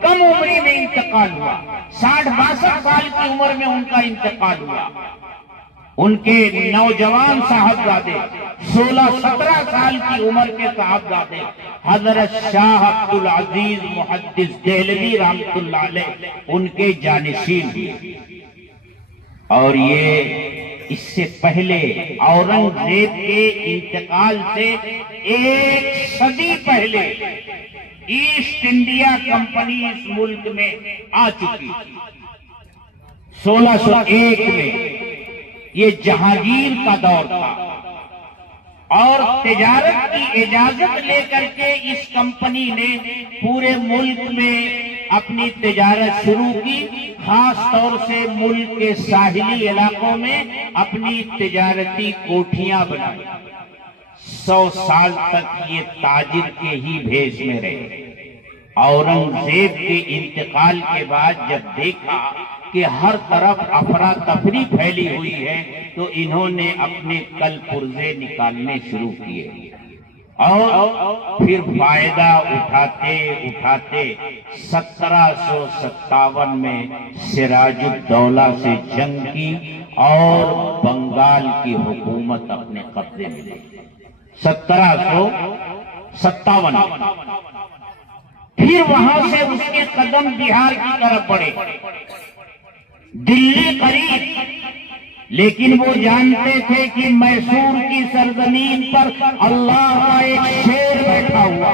کم عمری میں انتقال ہوا، 60-62 سال کی عمر میں ان کا انتقال ہوا۔ ان کے نوجوان صاحبزادے 16-17 سال کی عمر کے صاحبزادے حضرت شاہ عبدالعزیز محدث دہلوی رحمت اللہ علیہ ان کے جانشین ہوئے۔ اور یہ اس سے پہلے اورنگزیب کے انتقال سے 1 صدی پہلے ایسٹ انڈیا کمپنی اس ملک میں آ چکی تھی۔ 1601 میں یہ جہانگیر کا دور تھا، اور تجارت کی اجازت لے کر کے اس کمپنی نے پورے ملک میں اپنی تجارت شروع کی، خاص طور سے ملک کے ساحلی علاقوں میں اپنی تجارتی کوٹھیاں بنائی۔ 100 سال تک یہ تاجر کے ہی بھیس میں رہے۔ اورنگزیب کے انتقال کے بعد جب دیکھا کہ ہر طرف افراتفری پھیلی ہوئی ہے تو انہوں نے اپنے کل پرزے نکالنے شروع کیے اور پھر فائدہ اٹھاتے اٹھاتے 1757 میں سراج الدولہ سے جنگ کی اور بنگال کی حکومت اپنے قبضے میں لے لی۔ 1757 پھر وہاں سے اس کے قدم بہار کی طرف بڑھے، دلی قریب، لیکن وہ جانتے تھے کہ میسور کی سرزمین پر اللہ کا ایک شیر بیٹھا ہوا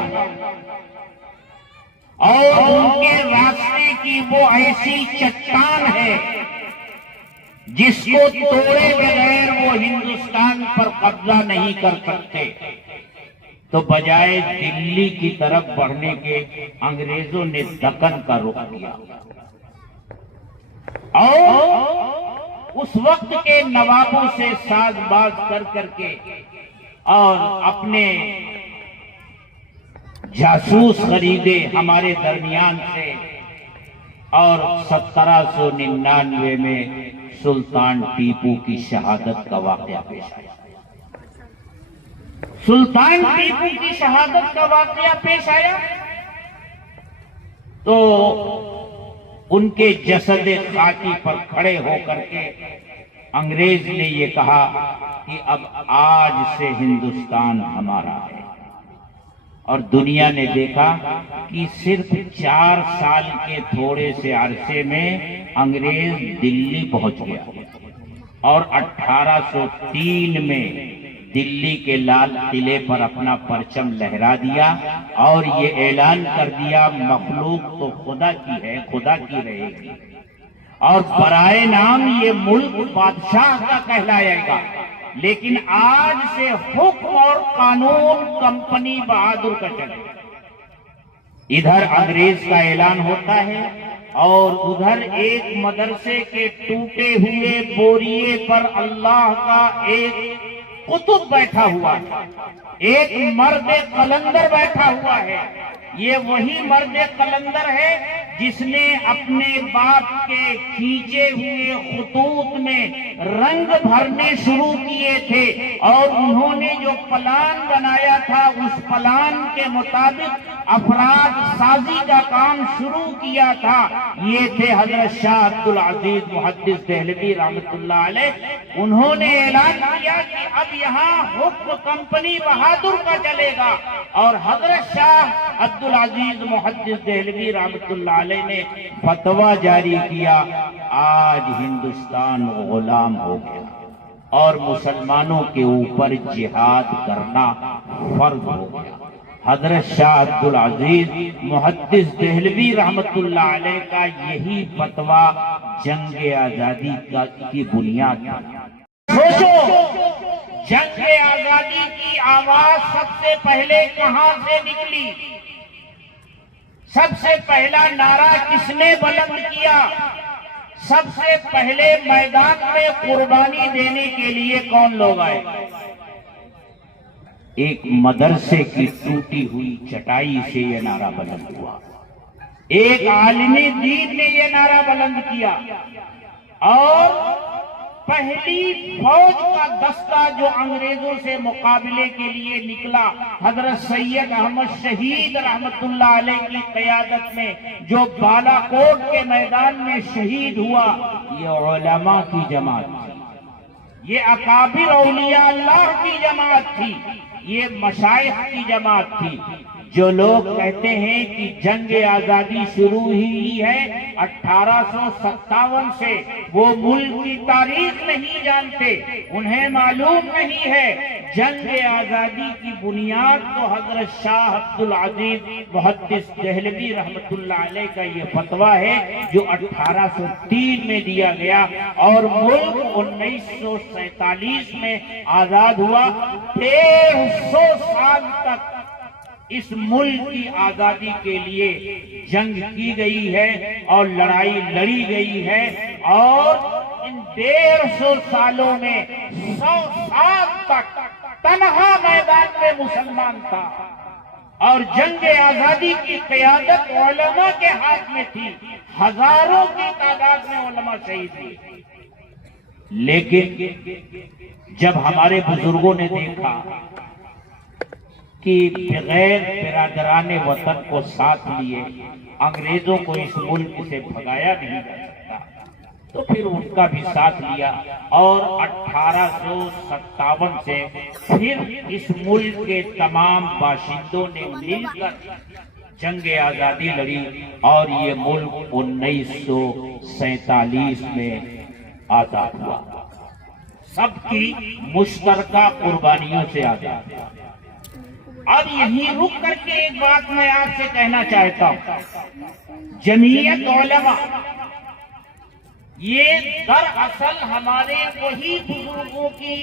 اور ان کے راستے کی وہ ایسی چٹان ہے جس کو توڑے بغیر وہ ہندوستان پر قبضہ نہیں کر سکتے۔ تو بجائے دلی کی طرف بڑھنے کے انگریزوں نے دکن کا رخ کیا اور اس وقت کے نوابوں سے ساز باز کر کر کے اور اپنے جاسوس خریدے ہمارے درمیان سے، اور 1799 میں سلطان ٹیپو کی شہادت کا واقعہ پیش آیا۔ سلطان ٹیپو کی شہادت کا واقعہ پیش آیا تو ان کے جسد خاکی پر کھڑے ہو کر کے انگریز نے یہ کہا کہ اب آج سے ہندوستان ہمارا ہے، اور دنیا نے دیکھا کہ صرف 4 سال کے تھوڑے سے عرصے میں انگریز دلی پہنچ گیا، اور 1803 میں دلی کے لال قلعے پر اپنا پرچم لہرا دیا اور یہ اعلان کر دیا مخلوق تو خدا کی ہے، خدا کی رہے گی، اور برائے نام یہ ملک بادشاہ کا کہلائے گا، لیکن آج سے حکم اور قانون کمپنی بہادر کا چلے گا۔ ادھر انگریز کا اعلان ہوتا ہے اور ادھر ایک مدرسے کے ٹوٹے ہوئے بوریے پر اللہ کا ایک قطب بیٹھا ہوا ہے، ایک مرد قلندر بیٹھا ہوا ہے۔ یہ وہی مرد قلندر ہے جس نے اپنے باپ کے کھینچے ہوئے خطوط میں رنگ بھرنے شروع کیے تھے، اور انہوں نے جو پلان بنایا تھا اس پلان کے مطابق افراد سازی کا کام شروع کیا تھا۔ یہ تھے حضرت شاہ عبدالعزیز محدث دہلوی رحمۃ اللہ علیہ۔ انہوں نے اعلان کیا کہ اب یہاں حکم کمپنی بہادر کا چلے گا، اور حضرت شاہ عبدالعزیز محدث دہلوی رحمۃ اللہ علیہ نے فتویٰ جاری کیا، آج ہندوستان غلام ہو گیا اور مسلمانوں کے اوپر جہاد کرنا فرض ہو گیا۔ حضرت شاہ عبدالعزیز محدث دہلوی رحمۃ اللہ علیہ کا یہی فتویٰ جنگ آزادی کی بنیاد ہے۔ سوچو، جنگ آزادی کی آواز سب سے پہلے کہاں سے نکلی؟ سب سے پہلا نعرہ کس نے بلند کیا؟ سب سے پہلے میدان میں قربانی دینے کے لیے کون لوگ آئے؟ ایک مدرسے کی ٹوٹی ہوئی چٹائی سے یہ نعرہ بلند ہوا، ایک عالم دین نے یہ نعرہ بلند کیا، اور پہلی فوج کا دستہ جو انگریزوں سے مقابلے کے لیے نکلا، حضرت سید احمد شہید رحمت اللہ علیہ کی قیادت میں، جو بالا کوٹ کے میدان میں شہید ہوا، یہ علماء کی جماعت تھی، یہ اکابر اولیاء اللہ کی جماعت تھی، یہ مشائخ کی جماعت تھی۔ جو لوگ کہتے ہیں کہ جنگ آزادی شروع ہی ہے 1857 سے، وہ ملک کی تاریخ نہیں جانتے، انہیں معلوم نہیں ہے جنگ آزادی کی بنیاد تو حضرت شاہ عبد العزیز محدث دہلوی رحمت اللہ علیہ کا یہ فتویٰ ہے جو 1803 میں دیا گیا اور ملک 1947 میں آزاد ہوا۔ 150 سال تک اس ملک کی آزادی کے لیے جنگ کی گئی ہے اور لڑائی لڑی گئی ہے، اور ان 150 سالوں میں 100 سال تک تنہا میدان میں مسلمان تھا، اور جنگ آزادی کی قیادت علماء کے ہاتھ میں تھی، ہزاروں کی تعداد میں علماء شہید ہوئے۔ لیکن جب ہمارے بزرگوں نے دیکھا کہ بغیر برادران وطن کو ساتھ لیے انگریزوں کو اس ملک سے بھگایا نہیں جا سکتا، تو پھر ان کا بھی ساتھ لیا، اور 1857 سے پھر اس ملک کے تمام باشندوں نے مل کر جنگ آزادی لڑی، اور یہ ملک 1947 میں آزاد ہوا، سب کی مشترکہ قربانیوں سے آزاد ہوا۔ اب یہیں رک کر کے ایک بات میں آپ سے کہنا چاہتا ہوں، جمعیت علماء یہ دراصل ہمارے وہی بزرگوں کی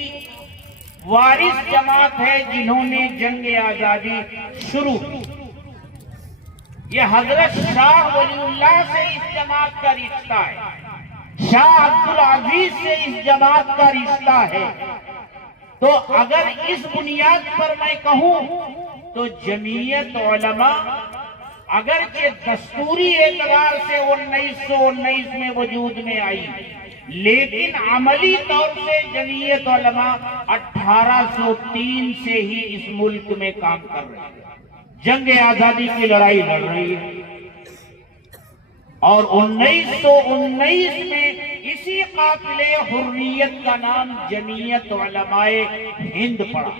وارث جماعت ہے جنہوں نے جنگ آزادی شروع کی۔ یہ حضرت شاہ ولی اللہ سے اس جماعت کا رشتہ ہے، شاہ عبد العزیز سے اس جماعت کا رشتہ ہے۔ تو اگر اس بنیاد پر میں کہوں تو جمعیت علماء اگرچہ دستوری اعتبار سے 1919 میں وجود میں آئی، لیکن عملی طور سے جمعیت علماء 1803 سے ہی اس ملک میں کام کر رہی ہے، جنگ آزادی کی لڑائی لڑ رہی ہے، اور 1919 میں اسی قافلے حریت کا نام جمعیت علماء ہند پڑا۔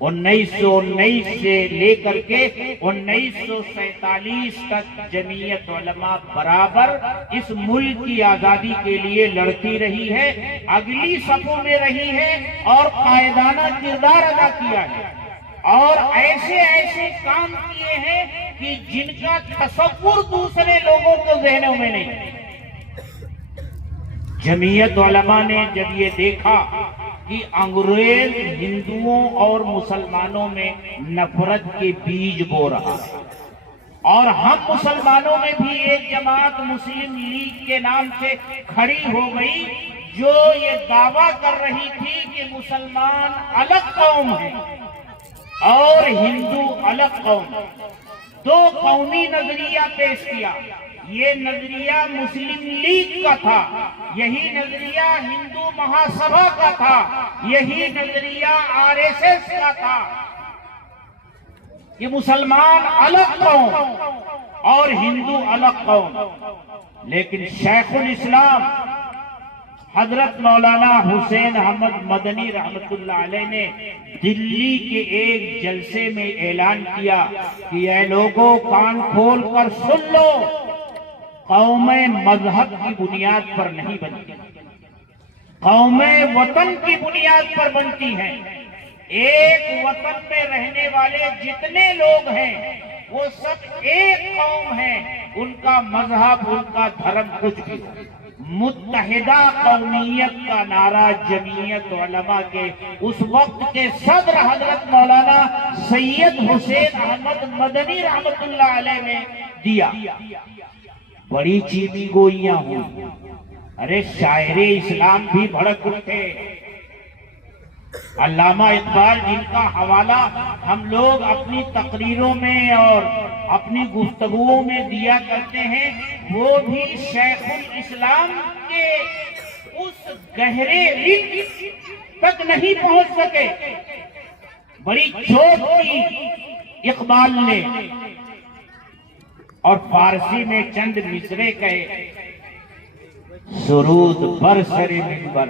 1919 سے لے کر کے 1947 تک جمعیت علماء برابر اس ملک کی آزادی کے لیے لڑتی رہی ہے، اگلی صفوں میں رہی ہے اور قائدانہ کردار ادا کیا ہے، اور ایسے ایسے کام کیے ہیں کہ جن کا تصور دوسرے لوگوں کو ذہنوں میں نہیں۔ جمعیت علماء نے جب یہ دیکھا کہ انگریز ہندوؤں اور مسلمانوں میں نفرت کے بیج بو رہا ہے، اور ہم مسلمانوں میں بھی ایک جماعت مسلم لیگ کے نام سے کھڑی ہو گئی جو یہ دعویٰ کر رہی تھی کہ مسلمان الگ قوم ہیں اور ہندو الگ قوم، دو قومی نظریہ پیش کیا۔ یہ نظریہ مسلم لیگ کا تھا، یہی نظریہ ہندو مہاسبھا کا تھا، یہی نظریہ RSS کا تھا کہ مسلمان الگ قوم اور ہندو الگ قوم۔ لیکن شیخ الاسلام حضرت مولانا حسین احمد مدنی رحمت اللہ علیہ نے دلی کے ایک جلسے میں اعلان کیا کہ اے لوگوں کان کھول کر سن لو، قومیں مذہب کی بنیاد پر نہیں بنتی، قومیں وطن کی بنیاد پر بنتی ہیں۔ ایک وطن میں رہنے والے جتنے لوگ ہیں وہ سب ایک قوم ہیں، ان کا مذہب ان کا دھرم کچھ بھی ہو۔ متحدہ قومیت کا نعرہ جمعیت علماء کے اس وقت کے صدر حضرت مولانا سید حسین احمد مدنی رحمت اللہ علیہ نے دیا۔ بڑی چیمی گوئیاں ہوئی، ارے شاعر اسلام بھی بھڑک اٹھے۔ علامہ اقبال جن کا حوالہ ہم لوگ اپنی تقریروں میں اور اپنی گفتگوؤں میں دیا کرتے ہیں، وہ بھی شیخ الاسلام کے اس گہرے علم تک نہیں پہنچ سکے۔ بڑی چوٹ کی اقبال نے، اور فارسی میں چند مصرے کہے، سرود بر سر منبر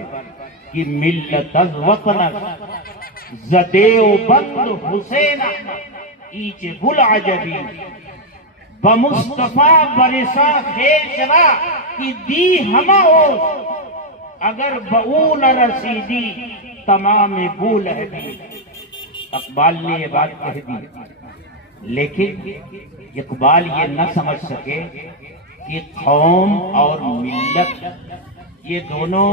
کی ملت از وطن زدے و بند حسین ایچ گل عجبی بمصطفیٰ برسا خیش را کی دی ہما ہو اگر بؤ نہ رسیدی تمام بول ہے دی. اقبال نے یہ بات کہہ دی، لیکن اقبال یہ نہ سمجھ سکے کہ قوم اور ملت یہ دونوں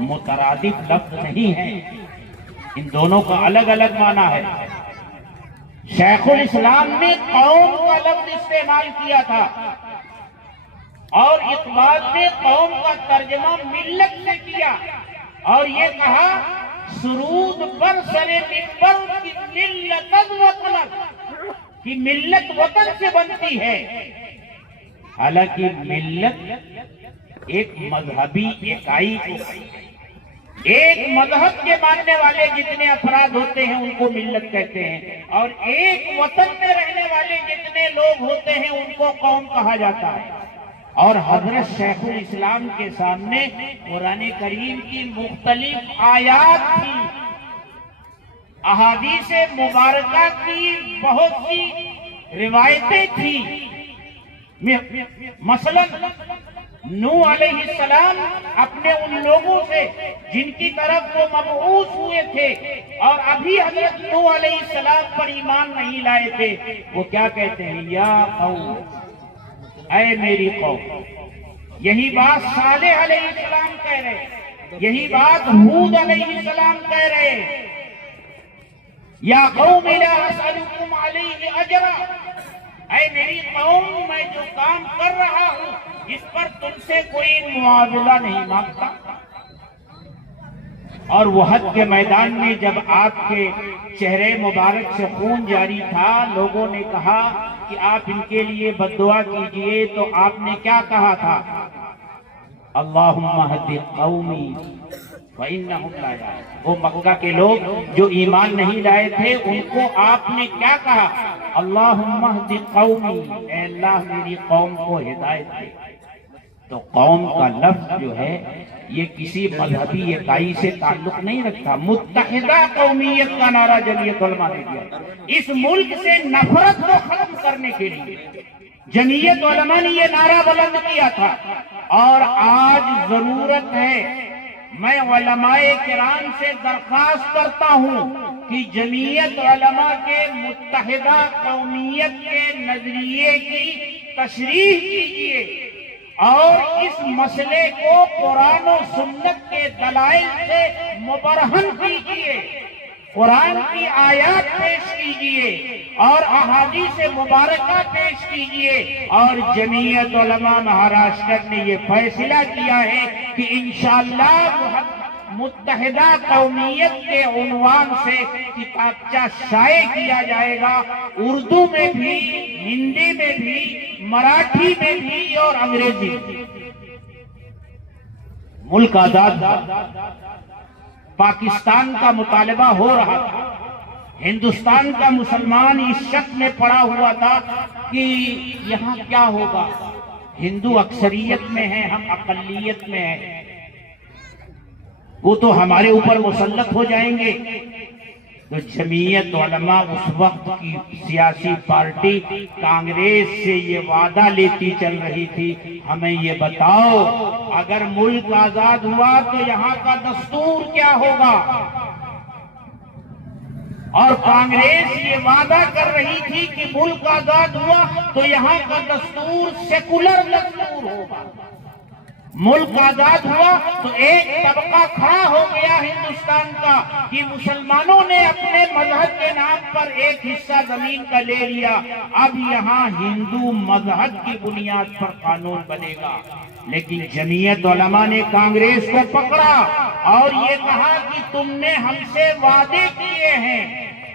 مترادف لفظ نہیں ہیں، ان دونوں کا الگ الگ معنی ہے. شیخ الاسلام نے قوم کا لفظ استعمال کیا تھا اور اقبال نے قوم کا ترجمہ ملت سے کیا اور یہ کہا سرود پر سر منبر کی ملت وطن، کہ ملت وطن سے بنتی ہے. حالانکہ ملت ایک مذہبی اکائی کو، ایک مذہب کے ماننے والے جتنے افراد ہوتے ہیں ان کو ملت کہتے ہیں، اور ایک وطن میں رہنے والے جتنے لوگ ہوتے ہیں ان کو قوم کہا جاتا ہے. اور حضرت شیخ الاسلام کے سامنے قرآن کریم کی مختلف آیات تھی، احادیث مبارکہ کی بہت سی روایتیں تھیں. مثلا نوح علیہ السلام اپنے ان لوگوں سے جن کی طرف وہ مبعوث ہوئے تھے اور ابھی حضرت نوح علیہ السلام پر ایمان نہیں لائے تھے، وہ کیا کہتے ہیں؟ یا قوم، اے میری قوم. یہی بات صالح علیہ السلام کہہ رہے، یہی بات ہود علیہ السلام کہہ رہے. یا قوم لا اسألکم علیہ اجرا، اے میری قوم میں جو کام کر رہا ہوں اس پر تم سے کوئی معاوضہ نہیں مانگتا. اور وہ حد کے میدان میں جب آپ کے چہرے مبارک سے خون جاری تھا، لوگوں نے کہا کہ آپ ان کے لیے بد دعا کیجئے، تو آپ نے کیا کہا تھا؟ اللہم اہد قومی فإنہم لا یعلمون. وہ مکہ کے لوگ جو ایمان نہیں لائے تھے ان کو آپ نے کیا کہا؟ اللہم اہد قومی، اے اللہ میری قوم کو ہدایت دے. تو قوم کا لفظ جو ہے یہ کسی مذہبی اکائی سے تعلق نہیں رکھتا. متحدہ قومیت کا نعرہ جمعیت علماء نے دیا. اس ملک سے نفرت کو ختم کرنے کے لیے جمعیت علماء نے یہ نعرہ بلند کیا تھا. اور آج ضرورت ہے، میں علماء کرام سے درخواست کرتا ہوں کہ جمعیت علماء کے متحدہ قومیت کے نظریے کی تشریح کیجیے اور اس مسئلے کو قرآن و سنت کے دلائل سے مبرہن کیجیے. قرآن کی آیات پیش کیجیے اور احادیث مبارکہ پیش کیجیے. اور جمعیت علماء مہاراشٹر نے یہ فیصلہ کیا ہے کہ انشاءاللہ متحدہ قومیت کے عنوان سے کتابچہ شائع کیا جائے گا، اردو میں بھی، ہندی میں بھی، مراٹھی میں بھی اور انگریزی میں. ملک آزاد پاکستان کا مطالبہ ہو رہا تھا. ہندوستان کا مسلمان اس شک میں پڑا ہوا تھا کہ یہاں کیا ہوگا، ہندو اکثریت میں ہیں، ہم اقلیت میں ہیں، وہ تو ہمارے اوپر مسلط ہو جائیں گے. تو جمعیت علماء اس وقت کی سیاسی پارٹی کانگریس سے یہ وعدہ لیتی چل رہی تھی، ہمیں یہ بتاؤ اگر ملک آزاد ہوا تو یہاں کا دستور کیا ہوگا. اور کانگریس یہ وعدہ کر رہی تھی کہ ملک آزاد ہوا تو یہاں کا دستور سیکولر دستور ہوگا. ملک آزاد ہوا تو ایک طبقہ کھڑا ہو گیا ہندوستان کا کہ مسلمانوں نے اپنے مذہب کے نام پر ایک حصہ زمین کا لے لیا، اب یہاں ہندو مذہب کی بنیاد پر قانون بنے گا. لیکن جمعیت علماء نے کانگریس کو پکڑا اور یہ کہا کہ تم نے ہم سے وعدے کیے ہیں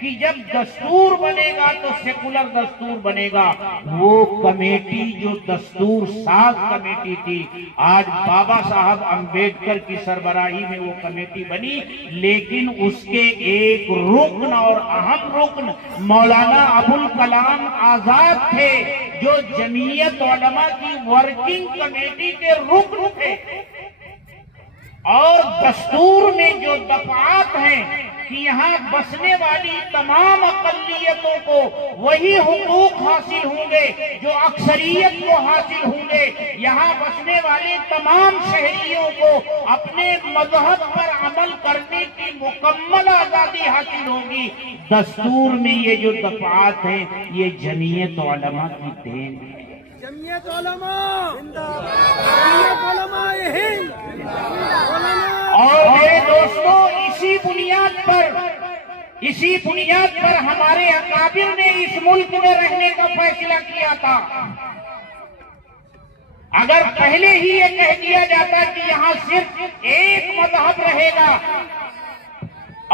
کہ جب دستور بنے گا تو سیکولر دستور بنے گا. وہ کمیٹی جو دستور ساز کمیٹی تھی، آج بابا صاحب امبیڈکر کی سربراہی میں وہ کمیٹی بنی، لیکن اس کے ایک رکن اور اہم رکن مولانا ابوالکلام آزاد تھے جو جمعیت علماء کی ورکنگ کمیٹی کے رکن تھے. اور دستور میں جو دفعات ہیں کہ یہاں بسنے والی تمام اقلیتوں کو وہی حقوق حاصل ہوں گے جو اکثریت کو حاصل ہوں گے. یہاں بسنے والے تمام شہریوں کو اپنے مذہب پر عمل کرنے کی مکمل آزادی حاصل ہوگی. دستور میں یہ جو دفعات ہیں یہ جمعیت علماء کی دین ہے. جمعیت علماء جمعیت علماء ہند. اور میرے دوستوں اسی بنیاد پر ہمارے اکابر نے اس ملک میں رہنے کا فیصلہ کیا تھا. اگر پہلے ہی یہ کہہ دیا جاتا کہ یہاں صرف ایک مذہب رہے گا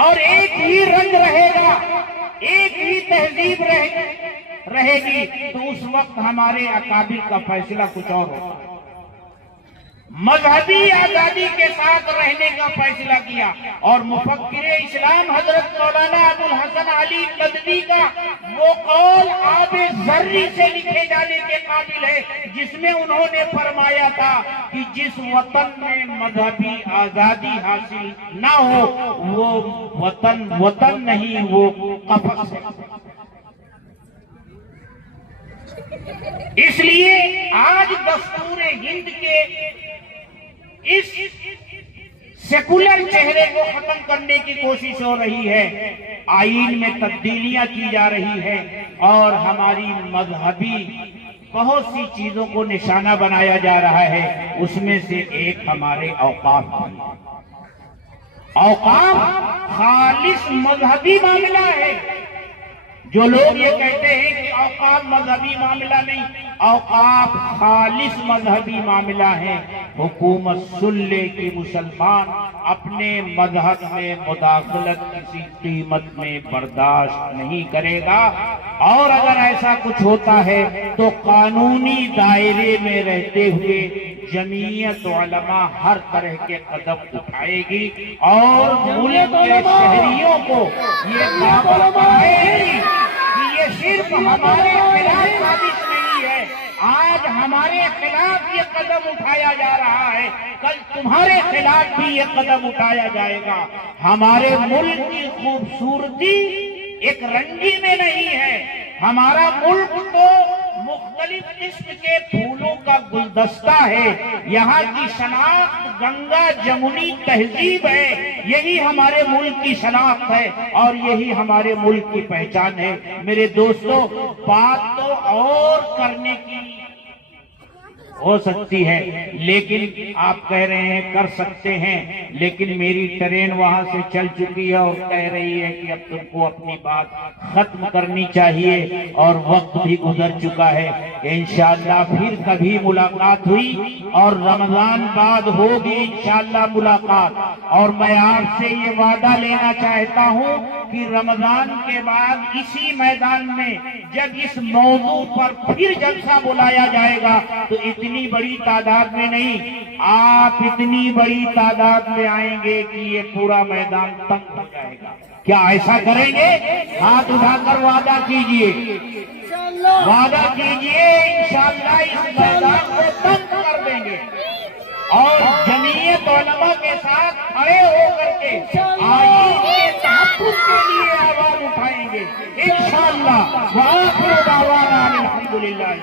اور ایک ہی رنگ رہے گا، ایک ہی تہذیب رہے گی، تو اس وقت ہمارے اکابر کا فیصلہ کچھ اور ہوتا. مذہبی آزادی کے ساتھ رہنے کا فیصلہ کیا. اور مفکر اسلام حضرت مولانا ابو الحسن علی ندوی کا وہ قول آب زری سے لکھے جانے کے قابل ہے، جس میں انہوں نے فرمایا تھا کہ جس وطن میں مذہبی آزادی حاصل نہ ہو وہ وطن نہیں، وہ قفس ہے. اس لیے آج دستور ہند کے اس سیکولر چہرے کو ختم کرنے کی کوشش ہو رہی ہے. آئین میں تبدیلیاں کی جا رہی ہے اور ہماری مذہبی بہت سی چیزوں کو نشانہ بنایا جا رہا ہے. اس میں سے ایک ہمارے اوقاف. اوقاف خالص مذہبی معاملہ ہے. جو لوگ یہ کہتے ہیں کہ اوقاف مذہبی معاملہ نہیں، اوقاف خالص مذہبی معاملہ ہے. حکومت سن لے کہ مسلمان اپنے مذہب میں مداخلت کسی قیمت میں برداشت نہیں کرے گا، اور اگر ایسا کچھ ہوتا ہے تو قانونی دائرے میں رہتے ہوئے جمعیت علماء ہر طرح کے قدم اٹھائے گی اور ملک کے شہریوں کو یہ دعوت دلائے گی کہ یہ صرف ہمارے خلاف سازش نہیں ہے. آج ہمارے خلاف یہ قدم اٹھایا جا رہا ہے، کل تمہارے خلاف بھی یہ قدم اٹھایا جائے گا. ہمارے ملک کی خوبصورتی ایک رنگی میں نہیں ہے. ہمارا ملک تو مختلف قسم کے پھولوں کا گلدستہ ہے. یہاں کی شناخت گنگا جمنی تہذیب ہے. یہی ہمارے ملک کی شناخت ہے اور یہی ہمارے ملک کی پہچان ہے. میرے دوستو، بات تو اور کرنے کی ہو سکتی ہے، لیکن آپ کہہ رہے ہیں کر سکتے ہیں، لیکن میری ٹرین وہاں سے چل چکی ہے اور کہہ رہی ہے کہ اب تم کو اپنی بات ختم کرنی چاہیے اور وقت بھی گزر چکا ہے. انشاءاللہ پھر کبھی ملاقات ہوئی اور رمضان بعد ہوگی انشاءاللہ ملاقات. اور میں آپ سے یہ وعدہ لینا چاہتا ہوں کہ رمضان کے بعد اسی میدان میں جب اس موضوع پر پھر جلسہ بلایا جائے گا تو اتنی بڑی تعداد میں نہیں، آپ اتنی بڑی تعداد میں آئیں گے کہ یہ پورا میدان تنگ ہو جائے گا. کیا ایسا کریں گے؟ ہاتھ اٹھا کر وعدہ کیجئے، وعدہ کیجئے انشاءاللہ اس میدان کو تنگ کر دیں گے اور جمعیت علماء کے ساتھ کھڑے ہو کر کے آئین کے تحفظ کے لیے آواز اٹھائیں گے انشاءاللہ. وآخر دعوانا ان الحمدللہ.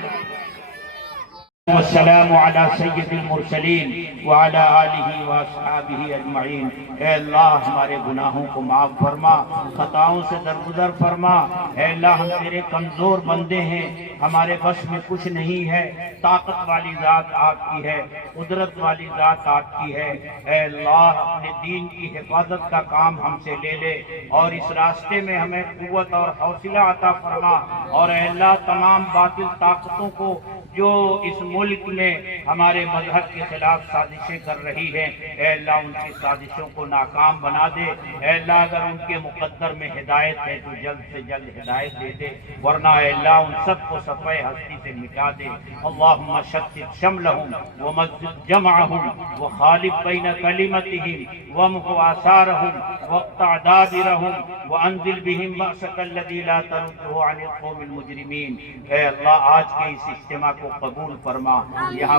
والسلام علی سید المرسلین وعلی آلہ واصحابہ اجمعین. اے اللہ ہمارے گناہوں کو معاف فرما، خطاؤں سے درگزر فرما. اے اللہ ہم تیرے کمزور بندے ہیں، ہمارے بس میں کچھ نہیں ہے. طاقت والی ذات آپ کی ہے، قدرت والی ذات آپ کی ہے. اے اللہ اپنے دین کی حفاظت کا کام ہم سے لے لے اور اس راستے میں ہمیں قوت اور حوصلہ عطا فرما. اور اے اللہ تمام باطل طاقتوں کو جو اس ملک میں ہمارے مذہب کے خلاف سازشیں کر رہی ہیں، اے اللہ ان کی سازشوں کو ناکام بنا دے. اے اللہ اگر ان کے مقدر میں ہدایت ہے تو جلد سے جلد ہدایت دے دے، ورنہ اے اللہ ان سب کو صفحہ ہستی سے مٹا دے. اللہم شتت شملہم ومزد جمعہم وخالف بین کلمتہم وامحو آثارہم واقطع دابرہم وانزل بہم بأسک الذی لا تردہ عن القوم المجرمین. اے اللہ آج کے اس اجتماع کو قبول فرما. یہاں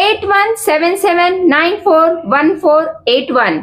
8177941481,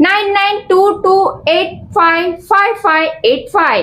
9922855585।